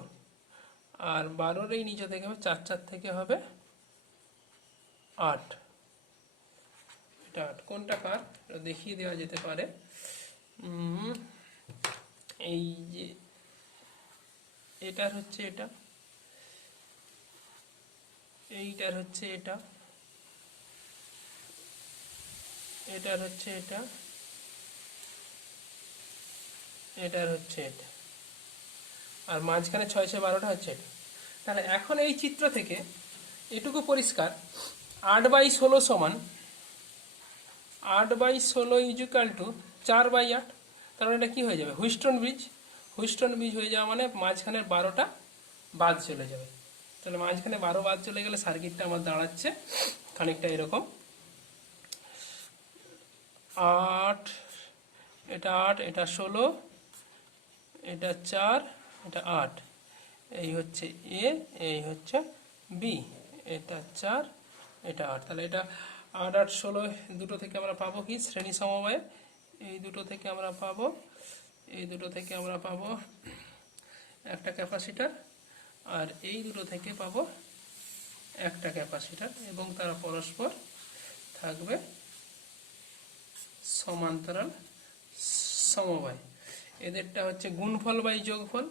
আর 12-র এই নিচে থেকে হবে 4 থেকে হবে 8, এটা 8। কোনটা কার দেখিয়ে দেওয়া যেতে পারে, এই যে এটার হচ্ছে এটা, এইটার হচ্ছে এটা, এটার হচ্ছে এটা, এটার হচ্ছে এটা, আর মাঝখানে 6-12টা হচ্ছে এটা। তাহলে এখন এই চিত্র থেকে এটুকু পরিষ্কার, 8/16 সমান 8/16 ইজুকাল টু 4/8। তাহলে এটা কি হয়ে যাবে, হুইস্টন ব্রিজ। হুইস্টন ব্রিজ হয়ে যাওয়া মানে মাঝখানের 12টা বাদ চলে যাবে। তাহলে মাঝখানে 12 বাদ চলে গেলে সার্কিটটা আমার দাঁড়াচ্ছে খানিকটা এরকম, 8, এটা 8, এটা 16, এটা 4, এটা 8, এই হচ্ছে এ, এই হচ্ছে বি, এটা 4, এটা 8। তাহলে এটা 8-8-16 দুটো থেকে আমরা পাবো কি শ্রেণী সমবায়ে, এই দুটো থেকে আমরা পাবো, এই দুটো থেকে আমরা পাবো একটা ক্যাপাসিটার, আর এই দুটো থেকে পাবো একটা ক্যাপাসিটার, এবং তারা পরস্পর থাকবে সমান্তরাল সমবায়। এদেরটা হচ্ছে গুণফল বাই যোগফল,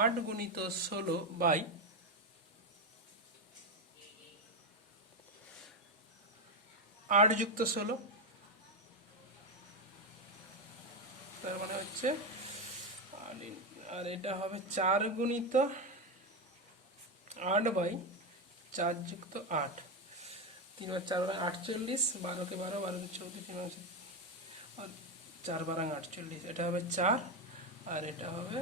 8 গুণিত 16 বাই 8 যুক্ত 16, তার মানে হচ্ছে, আর এটা হবে 4 গুণিত 8 বাই 4 যুক্ত 8, 3 বার 4 বারাং 48, 12-কে 12, 12-কে 14, 3 আর 4 বারাং 48, এটা হবে 4, আর এটা হবে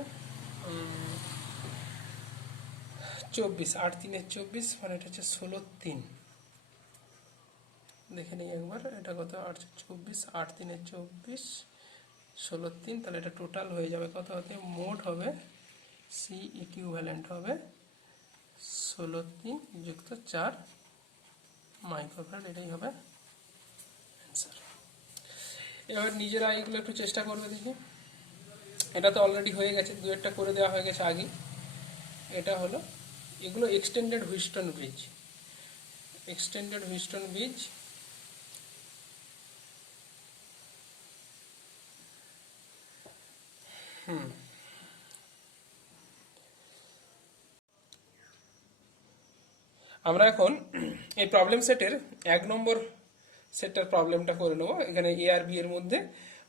24, 8-3 24, মানে এটা হচ্ছে 16-3। দেখে নিই একবার এটা কত, 8-24, 8-3 24, 16-3, তাহলে এটা টোটাল হয়ে যাবে কত হতে, মোট হবে সি ইকুইভ্যালেন্ট হবে 16-3 যুক্ত 4 মাইক্রোফ্যারাড, এটাই হবে অ্যান্সার। এবার নিজেরা এগুলো একটু চেষ্টা করবে দেখি। এটা তো অলরেডি হয়ে গেছে, 2-একটা করে দেওয়া হয়ে গেছে আগে। এটা হলো, এগুলো extended Wheatstone bridge, extended Wheatstone bridge আমরা এখন এই প্রবলেম সেটের 1 নম্বর সেটটার প্রবলেমটা করে নেব। এখানে এ আর বি এর মধ্যে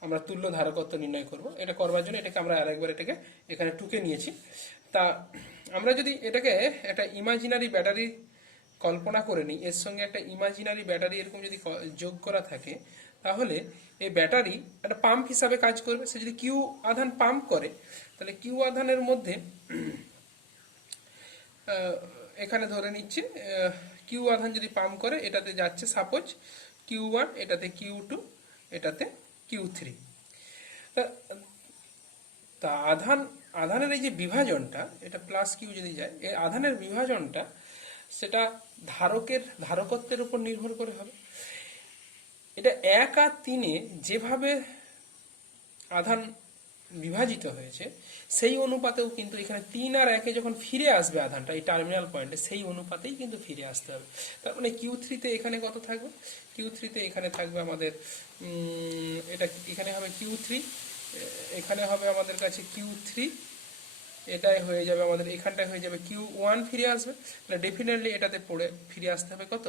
আমরা তুল্য ধারকত্ব নির্ণয় করব। এটা করবার জন্য এটাকে আমরা আরেকবার এটাকে এখানে টুকে নিয়েছি। তা আমরা যদি এটাকে একটা ইমাজিনারি ব্যাটারি কল্পনা করে নিই, এর সঙ্গে একটা ইমাজিনারি ব্যাটারি এরকম যদি যোগ করা থাকে, তাহলে এই ব্যাটারি একটা পাম্প হিসাবে কাজ করবে। সে যদি কিউ আধান পাম্প করে, তাহলে কিউ আধানের মধ্যে এখানে ধরে নিচ্ছে কিউ আধান যদি পাম্প করে, এটাতে যাচ্ছে সাপোজ Q1, এটাতে Q2, এটাতে Q3। তা আধানের এই যে বিভাজনটা, এটা প্লাস কিউ যদি যায়, এই আধানের বিভাজনটা সেটা ধারকত্বের উপর নির্ভর করে হবে। এটা 1 আর 3-এ যেভাবে আধান বিভাজিত হয়েছে সেই অনুপাতেও কিন্তু এখানে 3 আর 1-এ যখন ফিরে আসবে আধানটা এই টার্মিনাল পয়েন্টে, সেই অনুপাতেই কিন্তু ফিরে আসতে হবে। তার মানে Q3-তে এখানে কত থাকবে? Q3-তে এখানে থাকবে আমাদের এটা এখানে হবে Q3, এখানে হবে আমাদের কাছে Q3, এটাই হয়ে যাবে আমাদের, এখানটায় হয়ে যাবে Q1 ফিরে আসবে। তাহলে ডেফিনেটলি এটাতে পড়ে ফিরে আসতে হবে কত?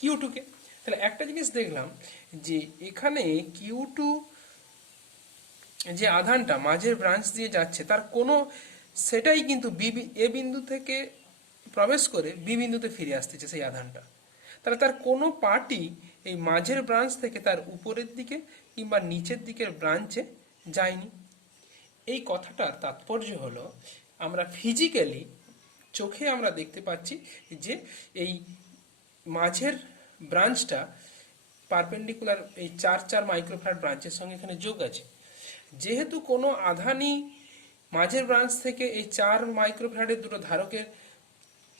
Q2-কে। তাহলে একটা জিনিস দেখলাম যে এখানে Q2 যে আধানটা মাঝের ব্রাঞ্চ দিয়ে যাচ্ছে, তার কোনো সেটাই কিন্তু এ বিন্দু থেকে প্রবেশ করে বি বিন্দুতে ফিরে আসতেছে সেই আধানটা। তাহলে তার কোনো পার্টই এই মাঝের ব্রাঞ্চ থেকে তার উপরের দিকে কিংবা নিচের দিকের ব্রাঞ্চে যায়নি। এই কথাটার তাৎপর্য হলো, আমরা ফিজিক্যালি চোখে আমরা দেখতে পাচ্ছি যে এই মাঝের ব্রাঞ্চটা পারপেন্ডিকুলার এই 4 মাইক্রোফ্যারাড ব্রাঞ্চের সঙ্গে এখানে যোগ আছে। যেহেতু কোনো আধানই মাঝের ব্রাঞ্চ থেকে এই 4 মাইক্রোফ্যারাডের দুটো ধারকের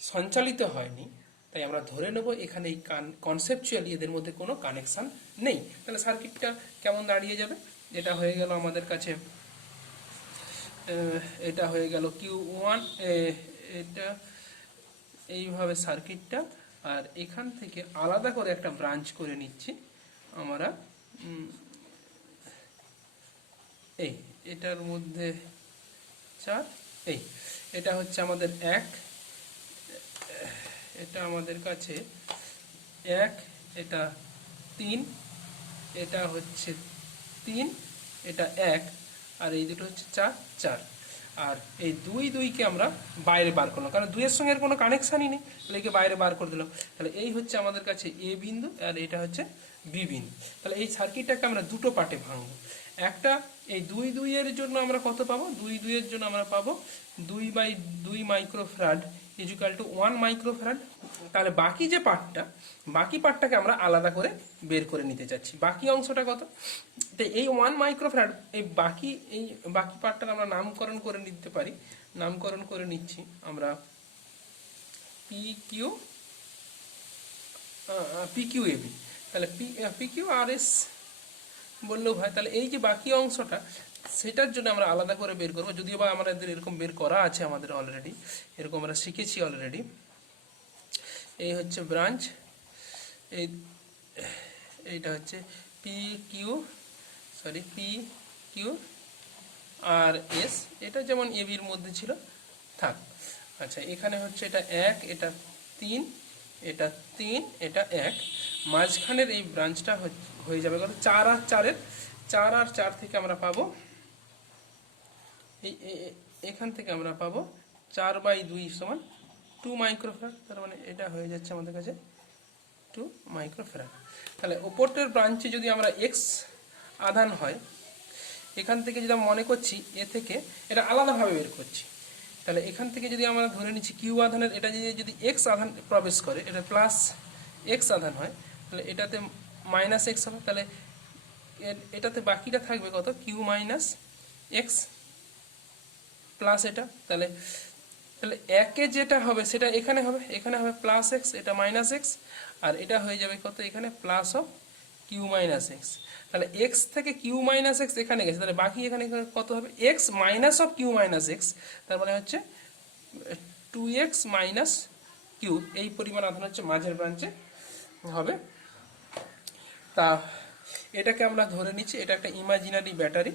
সঞ্চালিত হয়নি, তাই আমরা ধরে নেব এখানে এই কনসেপচুয়ালি এদের মধ্যে কোনো কানেকশন নেই। তাহলে সার্কিটটা কেমন দাঁড়িয়ে যাবে? এটা হয়ে গেল আমাদের কাছে, এটা হয়ে গেল Q1, এটা এইভাবে সার্কিটটা। আর এখান থেকে আলাদা করে একটা ব্রাঞ্চ করে নিচ্ছি আমরা, এই এটার মধ্যে 4, এটা হচ্ছে আমাদের 1, এটা আমাদের কাছে 1, এটা 3, এটা হচ্ছে 3, এটা 1, আর এই দুটো হচ্ছে 4। আর এই 2কে আমরা বাইরে বার করলাম, কারণ 2-এর সঙ্গে কোনো কানেকশানই নেই, তাহলে একে বাইরে বার করে দিলাম। তাহলে এই হচ্ছে আমাদের কাছে এ বিন্দু, আর এটা হচ্ছে বি বিন্দু। তাহলে এই সার্কিটটাকে আমরা দুটো পার্টে ভাঙবো। একটা, এই 2-2-এর জন্য আমরা কত পাবো? 2-2-এর জন্য আমরা পাবো 2/2 মাইক্রোফ্যারাড ইকুয়াল টু 1 মাইক্রোফ্যারাড। তাহলে বাকি পার্টটাকে আমরা আলাদা করে বের করে নিতে চাচ্ছি। বাকি অংশটা কত? তো এই 1 মাইক্রোফ্যারাড, এই বাকি পার্টটার আমরা নামকরণ করে নিতে পারি। নামকরণ করে নিচ্ছি আমরা PQAB। তাহলে PQRS বললেও হয়। তাহলে এই যে বাকি অংশটা, সেটার জন্য আমরা আলাদা করে বের করবো, যদিও বা আমাদের এরকম বের করা আছে, আমাদের অলরেডি এরকম আমরা শিখেছি অলরেডি। এই হচ্ছে ব্রাঞ্চ, এইটা হচ্ছে PQRS, এটা যেমন এবির মধ্যে ছিল থাক। আচ্ছা, এখানে হচ্ছে এটা 1, এটা 3, এটা 3, এটা 1। মাঝখানের এই ব্রাঞ্চটা হয়ে যাবে কত? 4 আর 4-এর, 4 আর 4 থেকে আমরা পাবো এখান থেকে আমরা পাবো 4/2 সমান 2 মাইক্রোফ্যারাড। তার মানে এটা হয়ে যাচ্ছে আমাদের কাছে 2 মাইক্রোফ্যারাড। তাহলে ওপরটার ব্রাঞ্চে যদি আমরা এক্স আধান হয়, এখান থেকে যদি আমরা মনে করছি এ থেকে এটা আলাদাভাবে বের করছি, তাহলে এখান থেকে যদি আমরা ধরে নিচ্ছি কিউ আধানের, এটা যদি এক্স আধান প্রবেশ করে, এটা প্লাস এক্স আধান হয়, তাহলে এটাতে মাইনাস এক্স হবে। তাহলে এটাতে বাকিটা থাকবে কত? কিউ মাইনাস এক্স প্লাস এটা। তাহলে একে যেটা হবে সেটা এখানে হবে প্লাস এক্স, এটা মাইনাস এক্স, আর এটা হয়ে যাবে কত? এখানে plus of Q minus X. তাহলে এক্স থেকে কিউ মাইনাস এক্স এখানে গেছে, তাহলে বাকি এখানে কত হবে? X minus of Q minus X, তার মানে হচ্ছে 2x মাইনাস কিউ। এই পরিমাণ আধান হচ্ছে মাঝের ব্রাঞ্চে হবে। তা এটাকে আমরা ধরে নিচ্ছি এটা একটা ইমাজিনারি ব্যাটারি,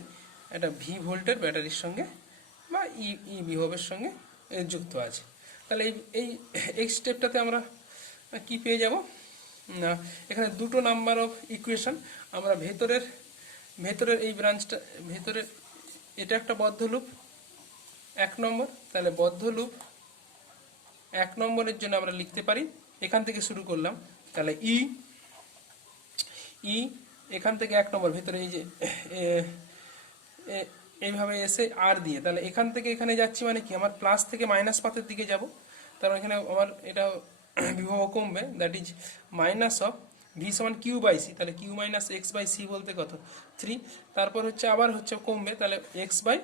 একটা ভি ভোল্টের ব্যাটারির সঙ্গে বা ই বিভবের সঙ্গে যুক্ত আছে। তাহলে এই এই এই স্টেপটাতে আমরা কি পেয়ে যাব না, এখানে দুটো নাম্বার অফ ইকুয়েশন। আমরা ভেতরের এই ব্রাঞ্চটা, ভেতরের এটা একটা বদ্ধ লুপ 1 নম্বর, তাহলে বদ্ধ লুপ 1 নম্বরের জন্য আমরা লিখতে পারি, এখান থেকে শুরু করলাম, তাহলে ই এখান থেকে 1 নম্বর ভেতরে এই যে এইভাবে এসে আর দিয়ে, তাহলে এখান থেকে এখানে যাচ্ছি মানে কি আমার প্লাস থেকে মাইনাস পাথের দিকে যাব, তার মানে এখানে আমার এটা বিভব কমবে, that is minus of V সমান কিউ বাই সি, তাহলে Q minus X by C বলতে কত 3, তারপর হচ্ছে আবার হচ্ছে কমবে, তাহলে X by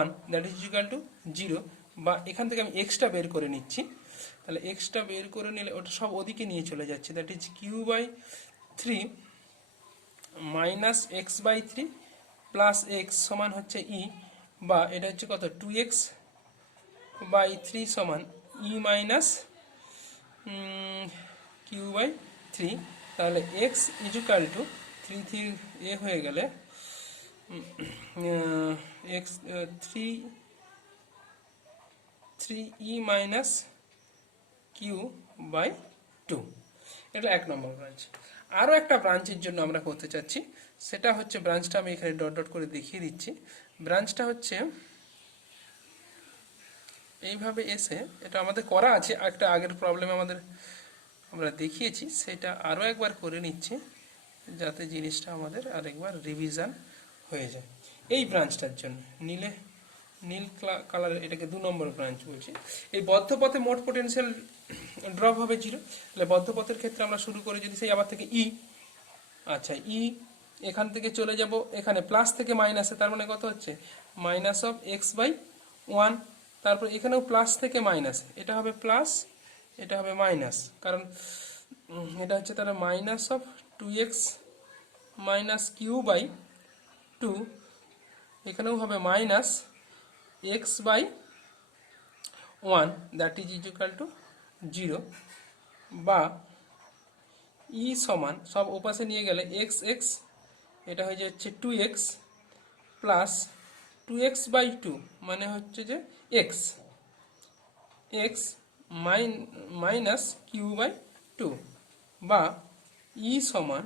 1 that is equal to 0, বা এখান থেকে আমি এক্সটা বের করে নিচ্ছি, তাহলে এক্সটা বের করে নিলে ওটা সব ওদিকে নিয়ে চলে যাচ্ছে, that is Q by 3 minus X by 3 plus X সমান হচ্ছে ই, বা এটা হচ্ছে কত 2x বাই 3 সমান ই মাইনাস কিউ বাই 3, তাহলে এক্স ইজুকাল টু 3 এ হয়ে গেলে X 3 E minus Q by 2। এটা 1 নম্বর ব্রাঞ্চ। আরও একটা ব্রাঞ্চের জন্য আমরা করতে চাচ্ছি, সেটা হচ্ছে ব্রাঞ্চটা আমি এখানে ডট ডট করে দেখিয়ে দিচ্ছি। ব্রাঞ্চটা হচ্ছে এইভাবে এসে, এটা আমাদের করা আছে একটা আগের প্রবলেমে আমরা দেখিয়েছি, সেটা আরও একবার করে নিচ্ছি যাতে জিনিসটা আমাদের আরেকবার রিভিশন হয়ে যায়। এই ব্রাঞ্চটার জন্য নীল কালার, এটাকে 2 নম্বর ব্রাঞ্চ বলছি। এই বদ্ধ পথে মোট পোটেনশিয়াল ড্রপ হবে 0, তাহলে বদ্ধ পথের ক্ষেত্রে আমরা শুরু করি যদি সেই আবার থেকে ই, আচ্ছা ই এখান থেকে চলে যাব এখানে প্লাস থেকে মাইনাসে, তার মানে কত হচ্ছে মাইনাস অফ এক্স বাই 1, তারপর এখানেও প্লাস থেকে মাইনাসে, এটা হবে প্লাস এটা হবে মাইনাস, কারণ এটা হচ্ছে তাহলে minus of 2x minus Q by 2, এখানেও হবে minus X by 1 that is equal to 0, বা ই সমান সব ওপাশে নিয়ে গেলে এক্স এক্স, এটা হয়ে যাচ্ছে 2x প্লাস 2x বাই 2 মানে হচ্ছে যে X X minus Q by 2, বা ই সমান,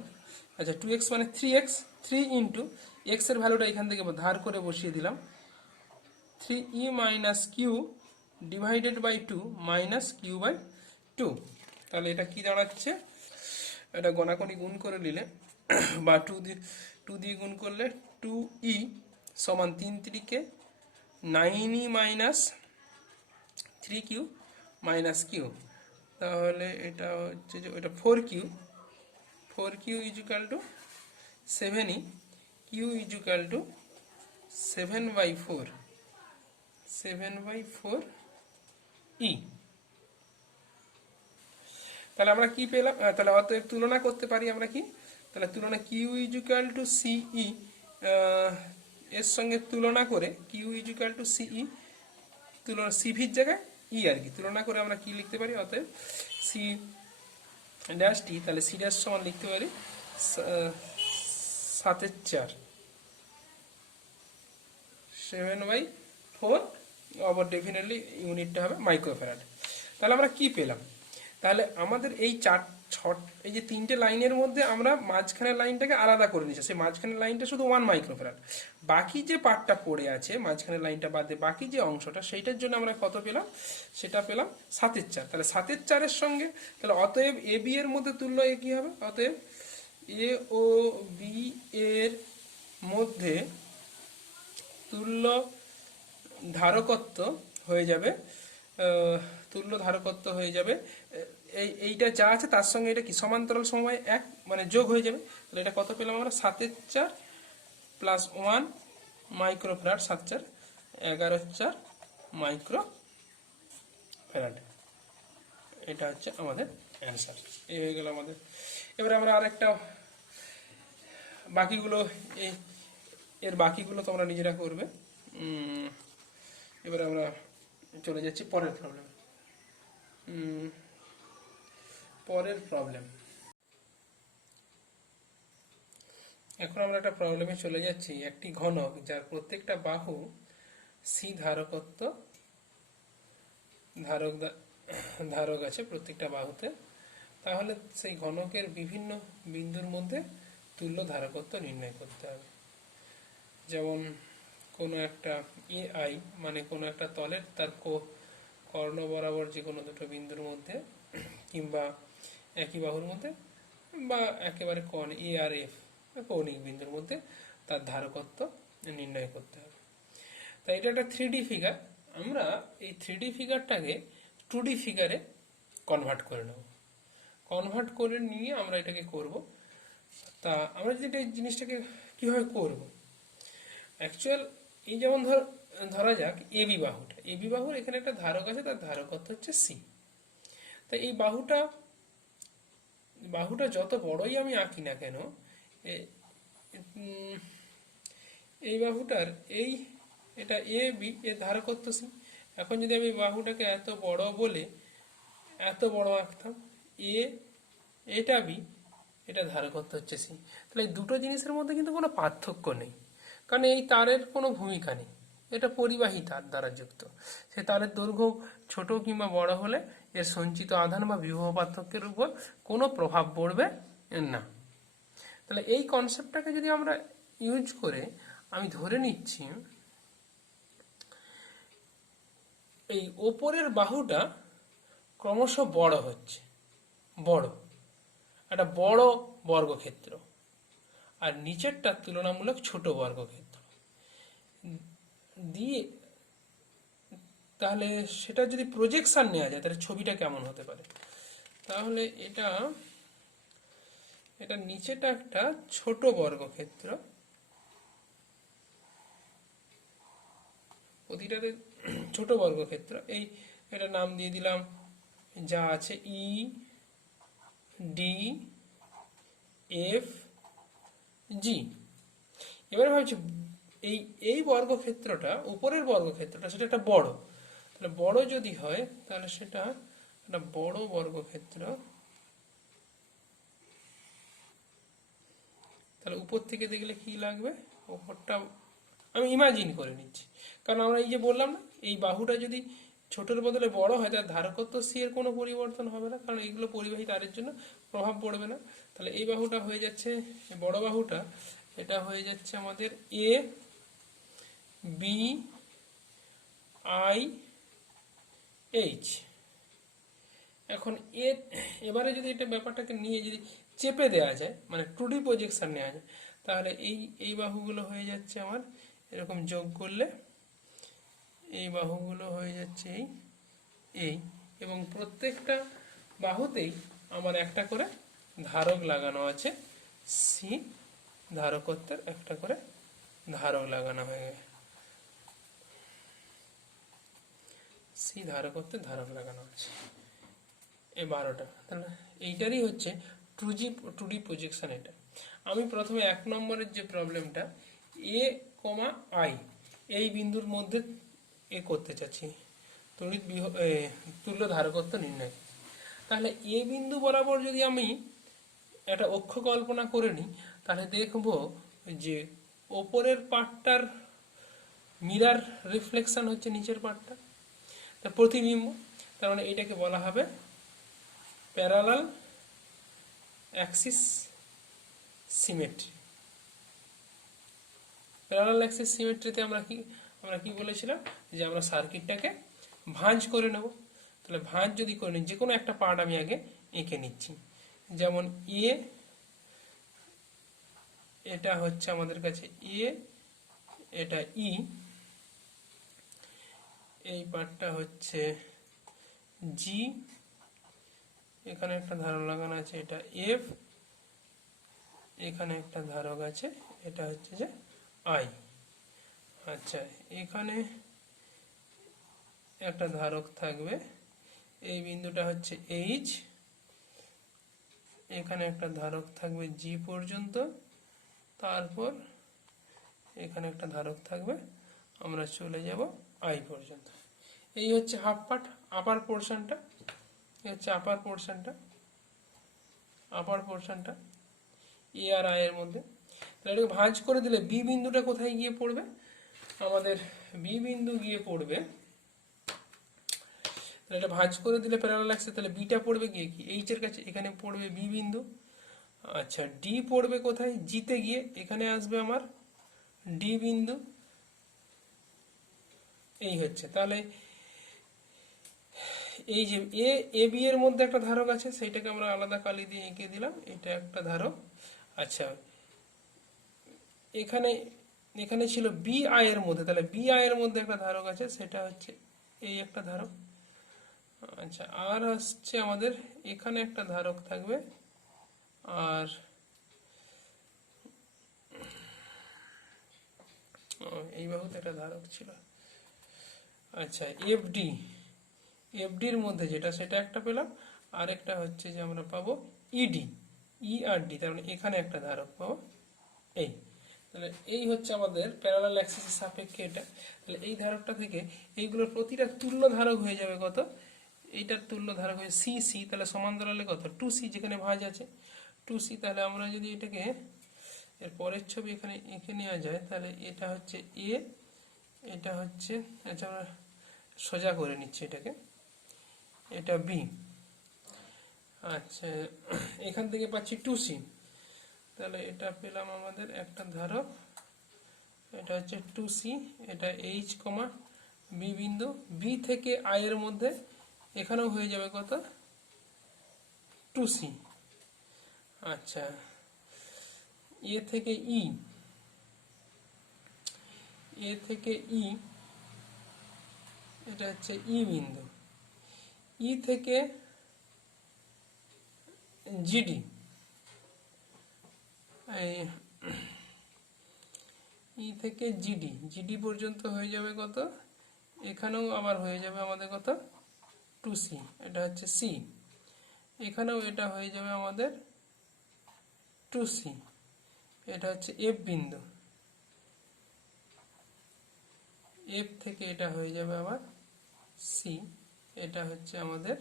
আচ্ছা 2x মানে 3x, 3 ইন্টু এক্সের ভ্যালুটা এখান থেকে ধার করে বসিয়ে দিলাম, 3e minus Q divided by 2 minus Q by 2, তাহলে এটা কি দাঁড়াচ্ছে, এটা গণাগণি গুণ করে নিলে বা 2 দিয়ে গুণ করলে 2e সমান 3 3কে 9e minus 3q minus Q, তাহলে এটা হচ্ছে যে ওইটা 4q equal to 7e, Q equal to 7/4 7/4e। তাহলে আমরা কি পেলাম, তাহলে অতএব তুলনা করতে পারি আমরা কি, তাহলে তুলনা কিউ ইজুকাল টু সিই এর সঙ্গে তুলনা করে, কিউ ইজুকাল টু সিই তুলনা সিভির জায়গায় ই আর কি, তুলনা করে আমরা কি লিখতে পারি, অতএব সি ড্যাশ টি, তাহলে সি ড্যাশ সমান লিখতে পারি 7/4 7/4, আবার ডেফিনেটলি ইউনিটটা হবে মাইক্রোফ্যারাড। তাহলে আমরা কি পেলাম, তাহলে আমাদের এই এই যে 3টে লাইনের মধ্যে আমরা মাঝখানের লাইনটাকে আলাদা করে নিচ্ছি, সেই মাঝখানের লাইনটা শুধু 1 মাইক্রোফ্যারাড, বাকি যে পার্টটা পড়ে আছে মাঝখানের লাইনটা বাদে বাকি যে অংশটা, সেইটার জন্য আমরা কত পেলাম, সেটা পেলাম 7/4, তাহলে 7/4 সঙ্গে, তাহলে অতএব এ বি এর মধ্যে তুল্য এ কি হবে, অতএব এ ও বি এর মধ্যে তুল্য ধারকত্ব হয়ে যাবে, তুল্য ধারকত্ব হয়ে যাবে, এইটা যা আছে তার সঙ্গে এটা কি সমান্তরাল সময় 1 মানে যোগ হয়ে যাবে, তাহলে এটা কত পেলাম আমরা 7/4 প্লাস 1 মাইক্রোফ্যারাড, 7/4 11/4 মাইক্রোফ্যারাড, এটা হচ্ছে আমাদের অ্যান্সার। এই হয়ে গেল আমাদের। এবারে আমরা আরেকটা বাকিগুলো এর বাকিগুলো তোমরা নিজেরা করবে। এবারে আমরা চলে যাচ্ছি পরের প্রবলেম। এখন আমরা একটা প্রবলেমে চলে যাচ্ছি। একটি ঘনক যার প্রত্যেকটা বাহু সি ধারকত্ব ধারক ধারক আছে প্রত্যেকটা বাহুতে, তাহলে সেই ঘনকের বিভিন্ন বিন্দুর মধ্যে তুল্য ধারকত্ব নির্ণয় করতে হবে। যেমন কোনো একটা এ আই মানে কোনো একটা তলের তার কর্ণ বরাবর যে কোনো দুটো বিন্দুর মধ্যে কিংবা একই বাহুর মধ্যে বা একেবারে কোণ এ আর এফ কৌণিক বিন্দুর মধ্যে তার ধারকত্ব নির্ণয় করতে হবে। তাই এটা একটা 3D ফিগার। আমরা এই 3D ফিগারটাকে 2D ফিগারে কনভার্ট করে নেব। কনভার্ট করে নিয়ে আমরা এটাকে করব। তা আমরা যদি এই জিনিসটাকে কিভাবে করব, অ্যাকচুয়াল এই যেমন ধরা যাক এবি বাহুটা, এবি বাহুর এখানে একটা ধারক আছে, তার ধারকত্ব হচ্ছে সি। তাই এই বাহুটা যত বড়ই আমি আঁকি না কেন, এই বাহুটার এটা এ বি এর ধারকত্ব সি। এখন যদি আমি বাহুটাকে এত বড় বলে এত বড় আঁকতাম, এটা বি, এটা ধারকত্ব হচ্ছে সি, তাহলে এই দুটো জিনিসের মধ্যে কিন্তু কোনো পার্থক্য নেই, কারণ এই তারের কোনো ভূমিকা নেই। এটা পরিবাহী তার দ্বারা যুক্ত। সে তারের দৈর্ঘ্য ছোট কিংবা বড় হলে এর সঞ্চিত আধান বা বিভব পার্থক্যের উপর কোনো প্রভাব পড়বে না। তাহলে এই কনসেপ্টটাকে যদি আমরা ইউজ করে আমি ধরে নিচ্ছি এই ওপরের বাহুটা ক্রমশ বড় হচ্ছে, একটা বড় বর্গক্ষেত্র, আর নিচেরটা তুলনামূলক ছোট বর্গক্ষেত্র দিয়ে, তাহলে সেটা যদি প্রজেকশন নেওয়া যায় তাহলে ছবিটা কেমন হতে পারে। তাহলে এটা নিচেটা একটা ছোট বর্গক্ষেত্র, প্রতিটাতে ছোট বর্গক্ষেত্র। এটা নাম দিয়ে দিলাম যা আছে ই ডি এফ জি। এবার ভাবছি এই বর্গক্ষেত্রটা, উপরের বর্গক্ষেত্রটা, সেটা একটা বড়, তাহলে বড় যদি হয় তাহলে সেটা একটা বড় বর্গক্ষেত্র। তাহলে উপর থেকে দেখলে কি লাগবে, উপরটা আমি ইমাজিন করে নিচ্ছি, কারণ আমরা এই যে বললাম না, এই বাহুটা যদি ছোটের বদলে বড় হয় তার ধারকত্ব সি এর কোনো পরিবর্তন হবে না, কারণ এইগুলো পরিবাহী তারের জন্য প্রভাব পড়বে না। তাহলে এই বাহুটা হয়ে যাচ্ছে, বড় বাহুটা এটা হয়ে যাচ্ছে আমাদের এ বি আই এইচ। এখন এবারে যদি এটা ব্যাপারটাকে নিয়ে যদি চেপে দেওয়া যায়, মানে 2D প্রজেকশন নেওয়া যায়, তাহলে এই বাহুগুলো হয়ে যাচ্ছে আমার এরকম যোগ করলে এই বাহুগুলো হয়ে যাচ্ছে এই, এবং প্রত্যেকটা বাহুতেই আমার একটা করে ধারক লাগানো আছে, সি ধারকত্বের একটা করে ধারক লাগানো হয়ে গেছে, সি ধারকত্বের ধারক লাগানো আছে এই 12টা। তাহলে এইটারই হচ্ছে 2D প্রজেকশন। এটা আমি প্রথমে 1 নম্বরের যে প্রবলেমটা এ কমা আই এই বিন্দুর মধ্যে করতে চাচ্ছি তুল্য ধারকত্ব নির্ণয়। তাহলে এ বিন্দু বরাবর যদি আমি একটা অক্ষ কল্পনা করে নিই, তাহলে দেখব যে ওপরের পার্টটার মিরার রিফ্লেকশন হচ্ছে নিচের পার্টটা, তা প্রতিবিম্ব। তার মানে এটাকে বলা হবে parallel axis symmetry. Parallel axis সিমেট্রিতে আমরা কি বলেছিলাম, যে আমরা সার্কিটটাকে ভাঁজ করে নেব। তাহলে ভাঁজ যদি করে নিই, যে কোনো একটা পার্ট আমি আগে এঁকে নিচ্ছি। যেমন এটা হচ্ছে আমাদের কাছে এটা এই পার্টটা হচ্ছে জি, এখানে একটা ধারক লাগানো আছে, এটা এফ, এখানে একটা ধারক আছে, এটা হচ্ছে যে আই। আচ্ছা, এখানে একটা ধারক থাকবে, এই বিন্দুটা হচ্ছে এইচ, এখানে একটা ধারক থাকবে জি পর্যন্ত, তারপর এখানে একটা ধারক থাকবে, আমরা চলে যাব আই পর্যন্ত। এই হচ্ছে হাফ পার্ট। আপার পোর্শনটা হচ্ছে আপার পোর্শনটা এ আর আই এর মধ্যে। এটাকে ভাঁজ করে দিলে বি বিন্দুটা কোথায় গিয়ে পড়বে? আমাদের বি বিন্দু গিয়ে পড়বে, তাহলে এটা ভাঁজ করে দিলে প্যারালাল অ্যাক্সে, তাহলে বিটা পড়বে গিয়ে কি এইচ এর কাছে, এখানে পড়বে বি বিন্দু। আচ্ছা, ডি পড়বে কোথায়? জিতে গিয়ে এখানে আসবে আমার ডি বিন্দু। এই হচ্ছে, তাহলে এই যে এ এ বি এর মধ্যে একটা ধারক আছে, সেইটাকে আমরা আলাদা কালি দিয়ে এঁকে দিলাম, এটা একটা ধারক। আচ্ছা, এখানে এখানে ছিল বি আই এর মধ্যে, তাহলে বি আই এর মধ্যে একটা ধারক আছে, সেটা হচ্ছে এই একটা ধারক। আচ্ছা, আর হচ্ছে আমাদের এখানে একটা ধারক থাকবে, আর এই বাহুতে একটা ধারক ছিল। আচ্ছা, এফডি, এফডির মধ্যে যেটা সেটা একটা পেলাম, আর একটা হচ্ছে যে আমরা পাবো ইডি, ই আর ডি, তার মানে এখানে একটা ধারক পাবো এই। তাহলে এই হচ্ছে আমাদের প্যারালাল অ্যাক্সিসের সাপেক্ষে এটা। তাহলে এই ধারকটা থেকে এইগুলোর প্রতিটা তুল্য ধারক হয়ে যাবে কত? এইটার তুল্য ধারক হয়ে সি সি, তাহলে সমান্তরালে কত? টু সি, যেখানে ভাঁজ আছে টু সি। তাহলে আমরা যদি এটাকে এর পরের ছবি এখানে এঁকে নেওয়া যায়, তাহলে এটা হচ্ছে এ, এটা হচ্ছে, আচ্ছা আমরা সোজা করে নিচ্ছি এটাকে, এটা বি। আচ্ছা, এখান থেকে পাচ্ছি টু সি, তাহলে এটা পেলাম আমাদের একটা ধারক, এটা হচ্ছে টু সি, এটা এইচ কমা বি বিন্দু। বি থেকে আই এর মধ্যে এখানেও হয়ে যাবে কত? Two C. আচ্ছা, এ থেকে ই, এ থেকে ই, এটা হচ্ছে ই বিন্দু। ই থেকে জিডি, ই থেকে জিডি, জিডি পর্যন্ত হয়ে যাবে কত? এখানেও আবার হয়ে যাবে আমাদের কত? টু সি, এটা হচ্ছে সি। এখানেও এটা হয়ে যাবে আমাদের টু সি, এটা হচ্ছে এফ বিন্দু। এফ থেকে এটা হয়ে যাবে আবার সি, এটা হচ্ছে আমাদের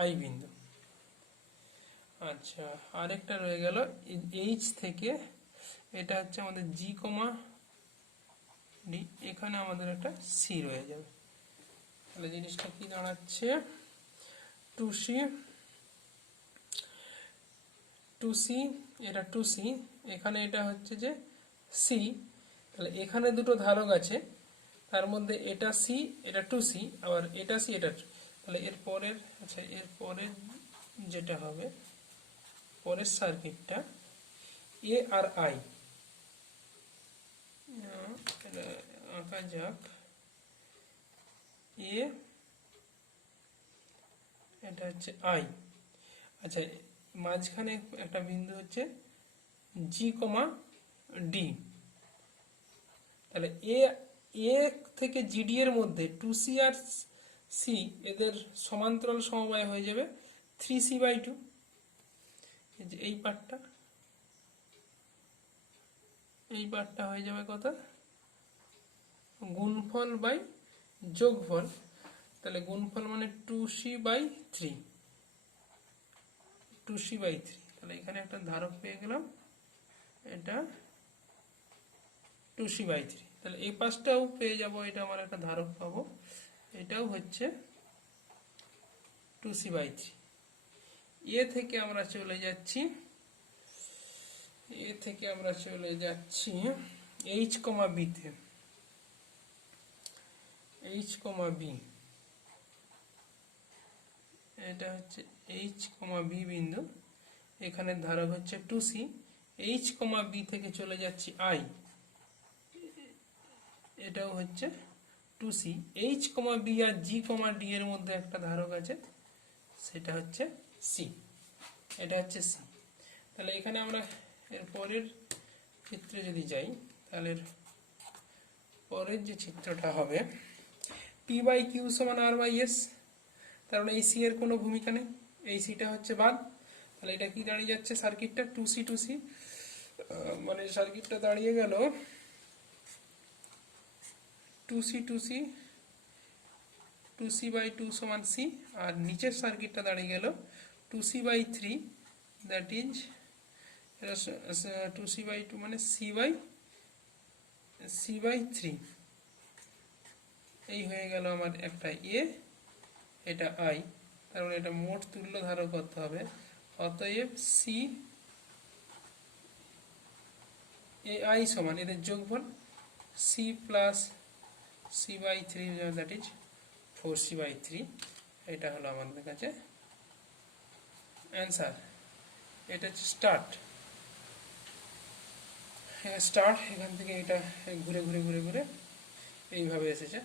আই বিন্দু। আচ্ছা, আরেকটা রয়ে গেল এইচ থেকে, এটা হচ্ছে আমাদের জি কমা ডি, এখানে আমাদের একটা সি রয়ে যাবে। তাহলে জিনিসটা কি দাঁড়াচ্ছে? টু সি, টু সি, এটা টু সি, এখানে এটা হচ্ছে যে সি। তাহলে এখানে দুটো ধারক আছে, তার মধ্যে এটা সি, এটা টু সি, আবার এটা সি, এটা 2। তাহলে এর পরের, আচ্ছা এর পরের যেটা হবে, পরের সার্কিটটা এ আর আই, এটা আঁকা যাক। এ, এটা হচ্ছে আই। আচ্ছা, মাঝখানে একটা বিন্দু হচ্ছে জি কমা ডি। তাহলে এ, এ থেকে জিডি এর মধ্যে টু সি আর সি, এদের সমান্তরাল সমবায় হয়ে যাবে থ্রি সি বাই টু। এই পার্টটা, এই পার্টটা হয়ে যাবে কত? গুণফল বাই যোগফল। তাহলে গুণফল মানে two C by three, two C by three. তাহলে এখানে একটা ধারক পেয়ে গেলাম, এটা টু সি বাই থ্রি। তাহলে এই পাশটাও পেয়ে যাব, এটা আমার একটা ধারক পাবো, এটাও হচ্ছে টু সি বাই থ্রি। এ থেকে আমরা চলে যাচ্ছি, এ থেকে আমরা চলে যাচ্ছি এইচ কমা বিতে, এইচ কমা বি, এটা হচ্ছে এইচ কমা বি বিন্দু। এখানে ধারক হচ্ছে two C. H comma B থেকে চলে যাচ্ছি আই, এটাও হচ্ছে two C. H comma B আর জি কমা ডি এর মধ্যে একটা ধারক আছে, সেটা হচ্ছে সি, এটা হচ্ছে সি। তাহলে এখানে আমরা এর পরের চিত্রে যদি যাই, তাহলে পরের যে চিত্রটা হবে পি বাই কিউ সমান আর বাই এস, তার মানে এই সি এর কোনো ভূমিকা নেই, এই সিটা হচ্ছে বাদ। তাহলে এটা কি দাঁড়িয়ে যাচ্ছে সার্কিটটা? টু সি টু সি, মানে সার্কিটটা দাঁড়িয়ে গেল two C two C, two C by two সমান সি। আর নিচের সার্কিটটা দাঁড়িয়ে গেল two C by three, that is এটা 2c/2 মানে c/3, এই হয়ে গেল আমার একটা এ, এটা আই, তার মানে এটা মোট তুল্য ধারক করতে হবে। অতএব সি এ আই সমান এদের যোগফল C plus c/3, that is 4c/3। এটা হলো আমাদের কাছে অ্যান্সার। এটা হচ্ছে স্টার্ট। এখান থেকে এটা ঘুরে ঘুরে ঘুরে ঘুরে এইভাবে এসেছে।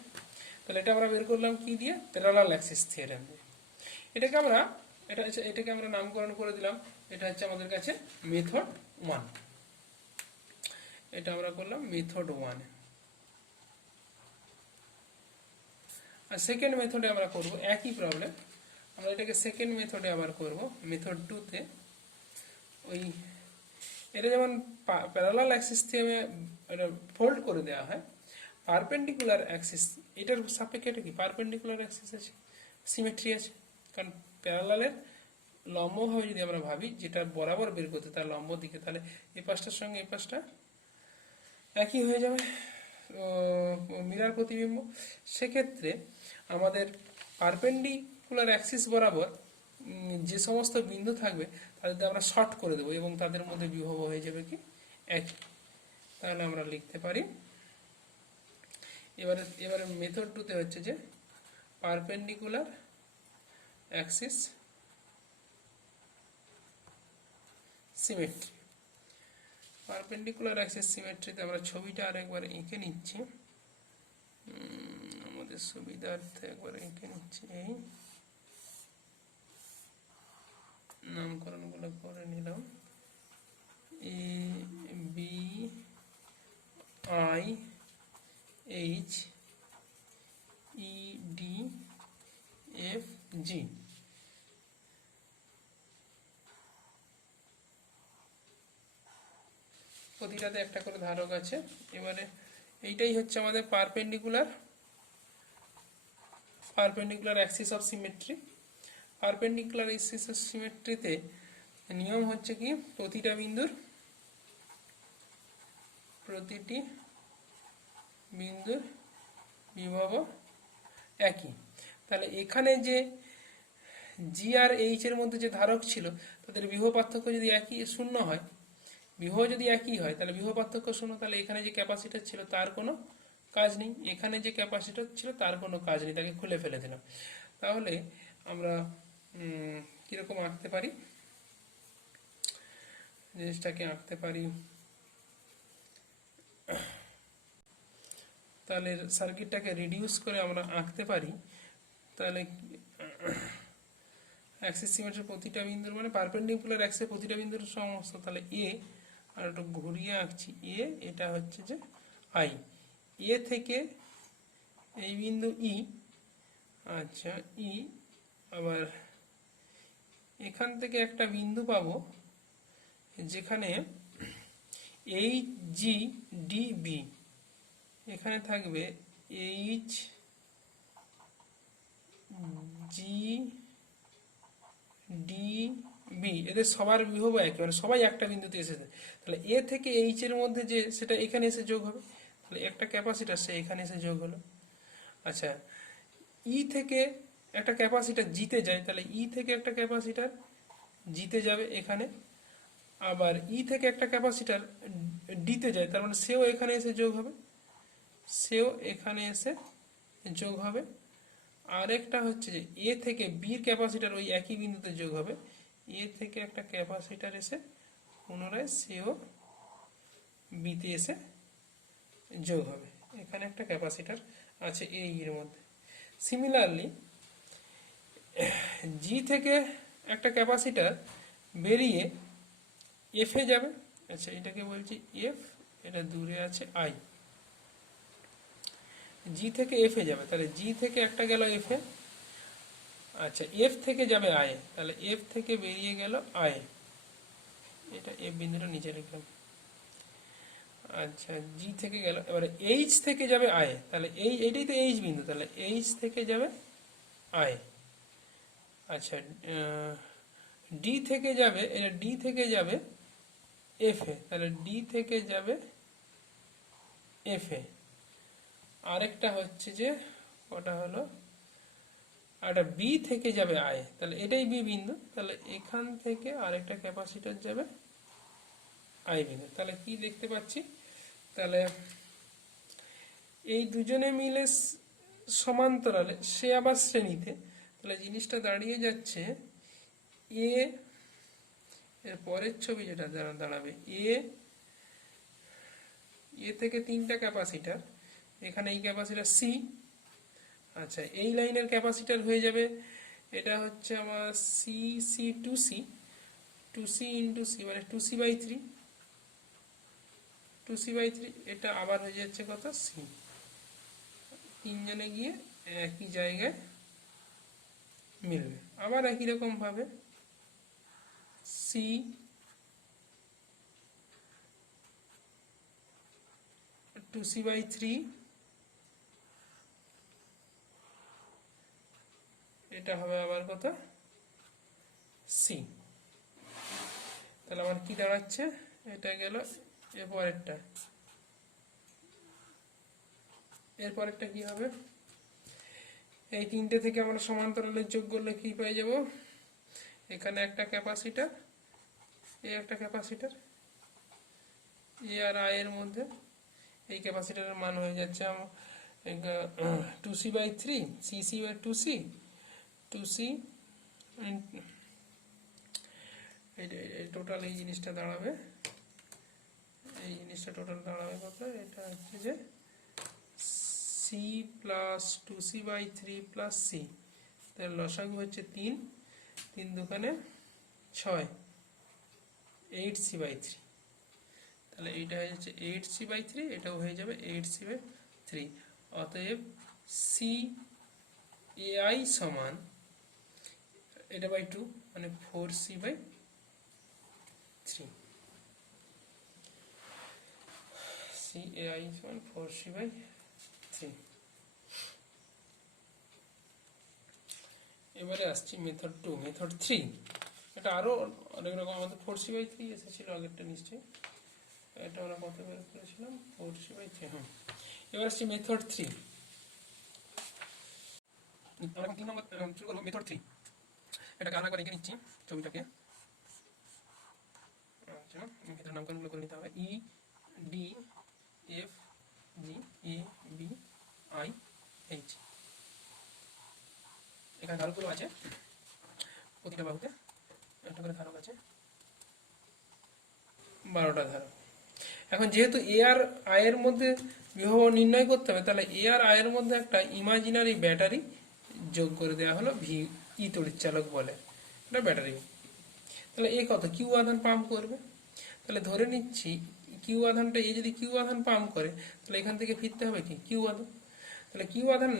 তাহলে এটা আমরা বের করলাম কি দিয়ে? প্যারালাল অ্যাক্সিস থিওরেম দিয়ে। এটাকে আমরা নামকরণ করে দিলাম, এটা হচ্ছে আমাদের কাছে মেথড 1। এটা আমরা করলাম মেথড 1। আর সেকেন্ড মেথডে আমরা করব একই প্রবলেম, আমরা এটাকে সেকেন্ড মেথডে আবার করব মেথড 2 তে। ওই এটা যেমন প্যারালাল অ্যাক্সিস থিওরেমে এটা ফোল্ড করে দেওয়া হয়, পারপেন্ডিকুলার অ্যাক্সিস এটার সাপেক্ষে এটা কি পারপেন্ডিকুলার অ্যাক্সিস আছে, সিমেট্রি আছে। কারণ প্যারালালের লম্বভাবে যদি আমরা ভাবি, যেটা বরাবর বের করতে তার লম্ব দিকে, তাহলে এই পাশটার সঙ্গে এই পাশটা একই হয়ে যাবে, মিরার প্রতিবিম্ব। সেক্ষেত্রে আমাদের পারপেন্ডিকুলার অ্যাক্সিস বরাবর যে সমস্ত বিন্দু থাকবে তাদের আমরা শর্ট করে দেবো এবং তাদের মধ্যে বিভব হয়ে যাবে কি একই। তাহলে আমরা লিখতে পারি, এবারে মেথড 2 তে হচ্ছে যে perpendicular axis symmetry. Perpendicular axis সিমেট্রিতে আমরা ছবিটা আরেকবার এঁকে নিচ্ছি, আমাদের সুবিধার্থে একবার এঁকে নিচ্ছি। এই নামকরণগুলো করে নিলাম, A B I H E D F G. প্রতিটাতে একটা করে ধারক আছে। এবারে এইটাই হচ্ছে আমাদের perpendicular axis of symmetry. Perpendicular axis of সিমেট্রিতে নিয়ম হচ্ছে কি প্রতিটি বিন্দুর বিভব একই। তাহলে এখানে যে জি আর এইচ এর মধ্যে যে ধারক ছিল তাদের বিভব পার্থক্য যদি একই শূন্য হয়, বিভব যদি একই হয় তাহলে বিভব পার্থক্য শূন্য, তাহলে এখানে যে ক্যাপাসিটর ছিল তার কোনো কাজ নেই, এখানে যে ক্যাপাসিটর ছিল তার কোনো কাজ নেই, তাকে খুলে ফেলে দিলাম। তাহলে আমরা কিরকম আঁকতে পারি জিনিসটাকে আঁকতে পারি, তাহলে সার্কিটটাকে রিডিউস করে আমরা আঁকতে পারি। তাহলে অ্যাক্সিস সিমেট্রির প্রতিটা বিন্দুর মানে পারপেন্ডিকুলার অ্যাক্সিসের প্রতিটা বিন্দুর সমস্ত, তাহলে এ, আর একটু ঘুরিয়ে আঁকছি এ, এটা হচ্ছে যে আই, এ থেকে এই বিন্দু ই, আচ্ছা ই, আবার এখান থেকে একটা বিন্দু পাবো যেখানে এইচ জি ডি বি, এখানে থাকবে এইচ জি ডি বি, এদের সবার বিভব একই, মানে সবাই একটা বিন্দুতে এসেছে। তাহলে এ থেকে এইচ এর মধ্যে যে সেটা এখানে এসে যোগ হবে, তাহলে একটা ক্যাপাসিটার সে এখানে এসে যোগ হলো। আচ্ছা, ই থেকে একটা ক্যাপাসিটার জিতে যায়, তাহলে ই থেকে একটা ক্যাপাসিটার জিতে যাবে এখানে, আবার ই থেকে একটা ক্যাপাসিটার ডিতে যায়, তার মানে সেও এখানে এসে যোগ হবে, সেও এখানে এসে যোগ হবে। আরেকটা হচ্ছে যে এ থেকে বির ক্যাপাসিটার ওই একই বিন্দুতে যোগ হবে, এ থেকে একটা ক্যাপাসিটার এসে পুনরায় সেও বিতে এসে যোগ হবে, এখানে একটা ক্যাপাসিটার আছে এই এর মধ্যে। সিমিলারলি জি থেকে একটা ক্যাপাসিটার বেরিয়ে এফ এ যাবে, আচ্ছা এটাকে বলছি এফ, এটা দূরে আছে আই, জি থেকে এফ এ যাবে, তাহলে জি থেকে একটা গেল এফ এ, আচ্ছা এফ থেকে যাবে আই, তাহলে এফ থেকে বেরিয়ে গেল আই, এটা এফ বিন্দুটা নিচে লিখলাম। আচ্ছা জি থেকে গেল, এবারে এইচ থেকে যাবে আই, তাহলে এইটাই তো এইচ বিন্দু, তাহলে এইচ থেকে যাবে আই। আচ্ছা ডি থেকে যাবে, এটা ডি থেকে যাবে এফ এ, তাহলে ডি থেকে যাবে এফ এ। আরেকটা হচ্ছে যে ওটা হলো একটা বি থেকে যাবে আই, তাহলে এটাই বি বিন্দু, তাহলে এখান থেকে আরেকটা ক্যাপাসিটর যাবে আই বিন্দু। তাহলে কি দেখতে পাচ্ছি, তাহলে এই দুজনে মিলে সমান্তরালে, সে আবার শ্রেণীতে, তাহলে জিনিসটা দাঁড়িয়ে যাচ্ছে এ এর পরের ছবি যেটা দাঁড়াবে এ এ থেকে তিনটা ক্যাপাসিটার, এখানে এই ক্যাপাসিটার সি। আচ্ছা, এই লাইনের ক্যাপাসিটার হয়ে যাবে, এটা হচ্ছে আমার C C two C, two C into C মানে two C by three, two C by three, এটা আবার হয়ে যাচ্ছে কত সি। তিনজনে গিয়ে একই জায়গায় মিলবে। আবার একই রকম ভাবে C two C by three, এটা হবে আবার কত সি। তাহলে আমার কি দাঁড়াচ্ছে, এটা গেল এরপরেরটা, এরপরেরটা কি হবে, এই তিনটে থেকে আমরা সমান্তরালের যোগ করলে কি পেয়ে যাব, এখানে একটা ক্যাপাসিটার, এই একটা ক্যাপাসিটার, এ আর আই এর মধ্যে, এই ক্যাপাসিটারের মান হয়ে যাচ্ছে two C by three, C C by two C, two C, total এই জিনিসটা দাঁড়াবে, এই জিনিসটা টোটাল দাঁড়াবে কত, এটা হচ্ছে যে C plus two C by three plus C, তার লসাগু হচ্ছে তিন, তিন দোকানে ছয়, এইট সি বাই থ্রি। তাহলে এইটা হয়ে যাচ্ছে এইট সি বাই থ্রি, এটাও হয়ে যাবে এইট সি বাই থ্রি। অতএব সি এ আই সমান এটা বাই টু মানে four C by three, C A I সমান ফোর সি বাই থ্রি। এবারে আসছি মেথড টু, মেথড থ্রি, এটা আরো অনেক রকম, আমাদের ফোর সি বাই থ্রি এসেছিল আগেরটা নিশ্চয়ই, এটা আমরা কত বের করেছিলাম ফোর সি বাই থ্রি। হ্যাঁ, এবার আসছি মেথড থ্রি, আমরা তিন নম্বর শুরু করবো মেথড থ্রি। এটাকে আলাদা করে এঁকে নিচ্ছি ছবিটাকে। আচ্ছা, ভেতরের নামকরণগুলো করে নিতে হবে, E D F G A B I H. এখানে ধারকগুলো আছে, প্রতিটা বাহুতে একটা করে ধারক আছে, 12টা ধারক। এখন যেহেতু এ আর আই এর মধ্যে বিভব নির্ণয় করতে হবে, তাহলে এ আর আই এর মধ্যে একটা ইমাজিনারি ব্যাটারি যোগ করে দেওয়া হলো, ভি ই তড়িৎচালক বলে, এটা ব্যাটারি। তাহলে এ কত কিউ আধান পাম্প করবে, তাহলে ধরে নিচ্ছি কিউ আধানটা, এ যদি কিউ আধান পাম্প করে, তাহলে এখান থেকে ফিরতে হবে কি কিউ আধান। তাহলে কিউ আধান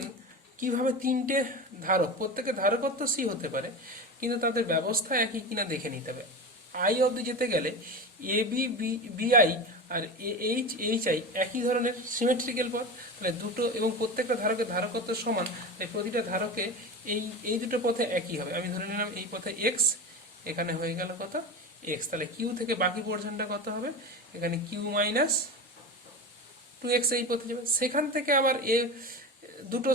কিভাবে, তিনটে ধারক, প্রত্যেকের ধারকত্ব সি হতে পারে, কিন্তু তাদের ব্যবস্থা একই কিনা দেখে নিতে হবে। আই অবধি যেতে গেলে A B B I R A H H I একই ধরনের সিমেট্রিক্যাল পথ, তাহলে দুটো এবং প্রত্যেকটা ধারকের ধারকত্ব সমান, তাই প্রতিটা ধারকে এই দুটো পথে একই হবে। আমি ধরে নিলাম এই পথে এক্স, এখানে হয়ে গেল কত এক্স, তাহলে কিউ থেকে বাকি পোর্শনটা কত হবে, এখানে কিউ মাইনাস টু এক্স এই পথে যাবে, সেখান থেকে আবার এ দুটো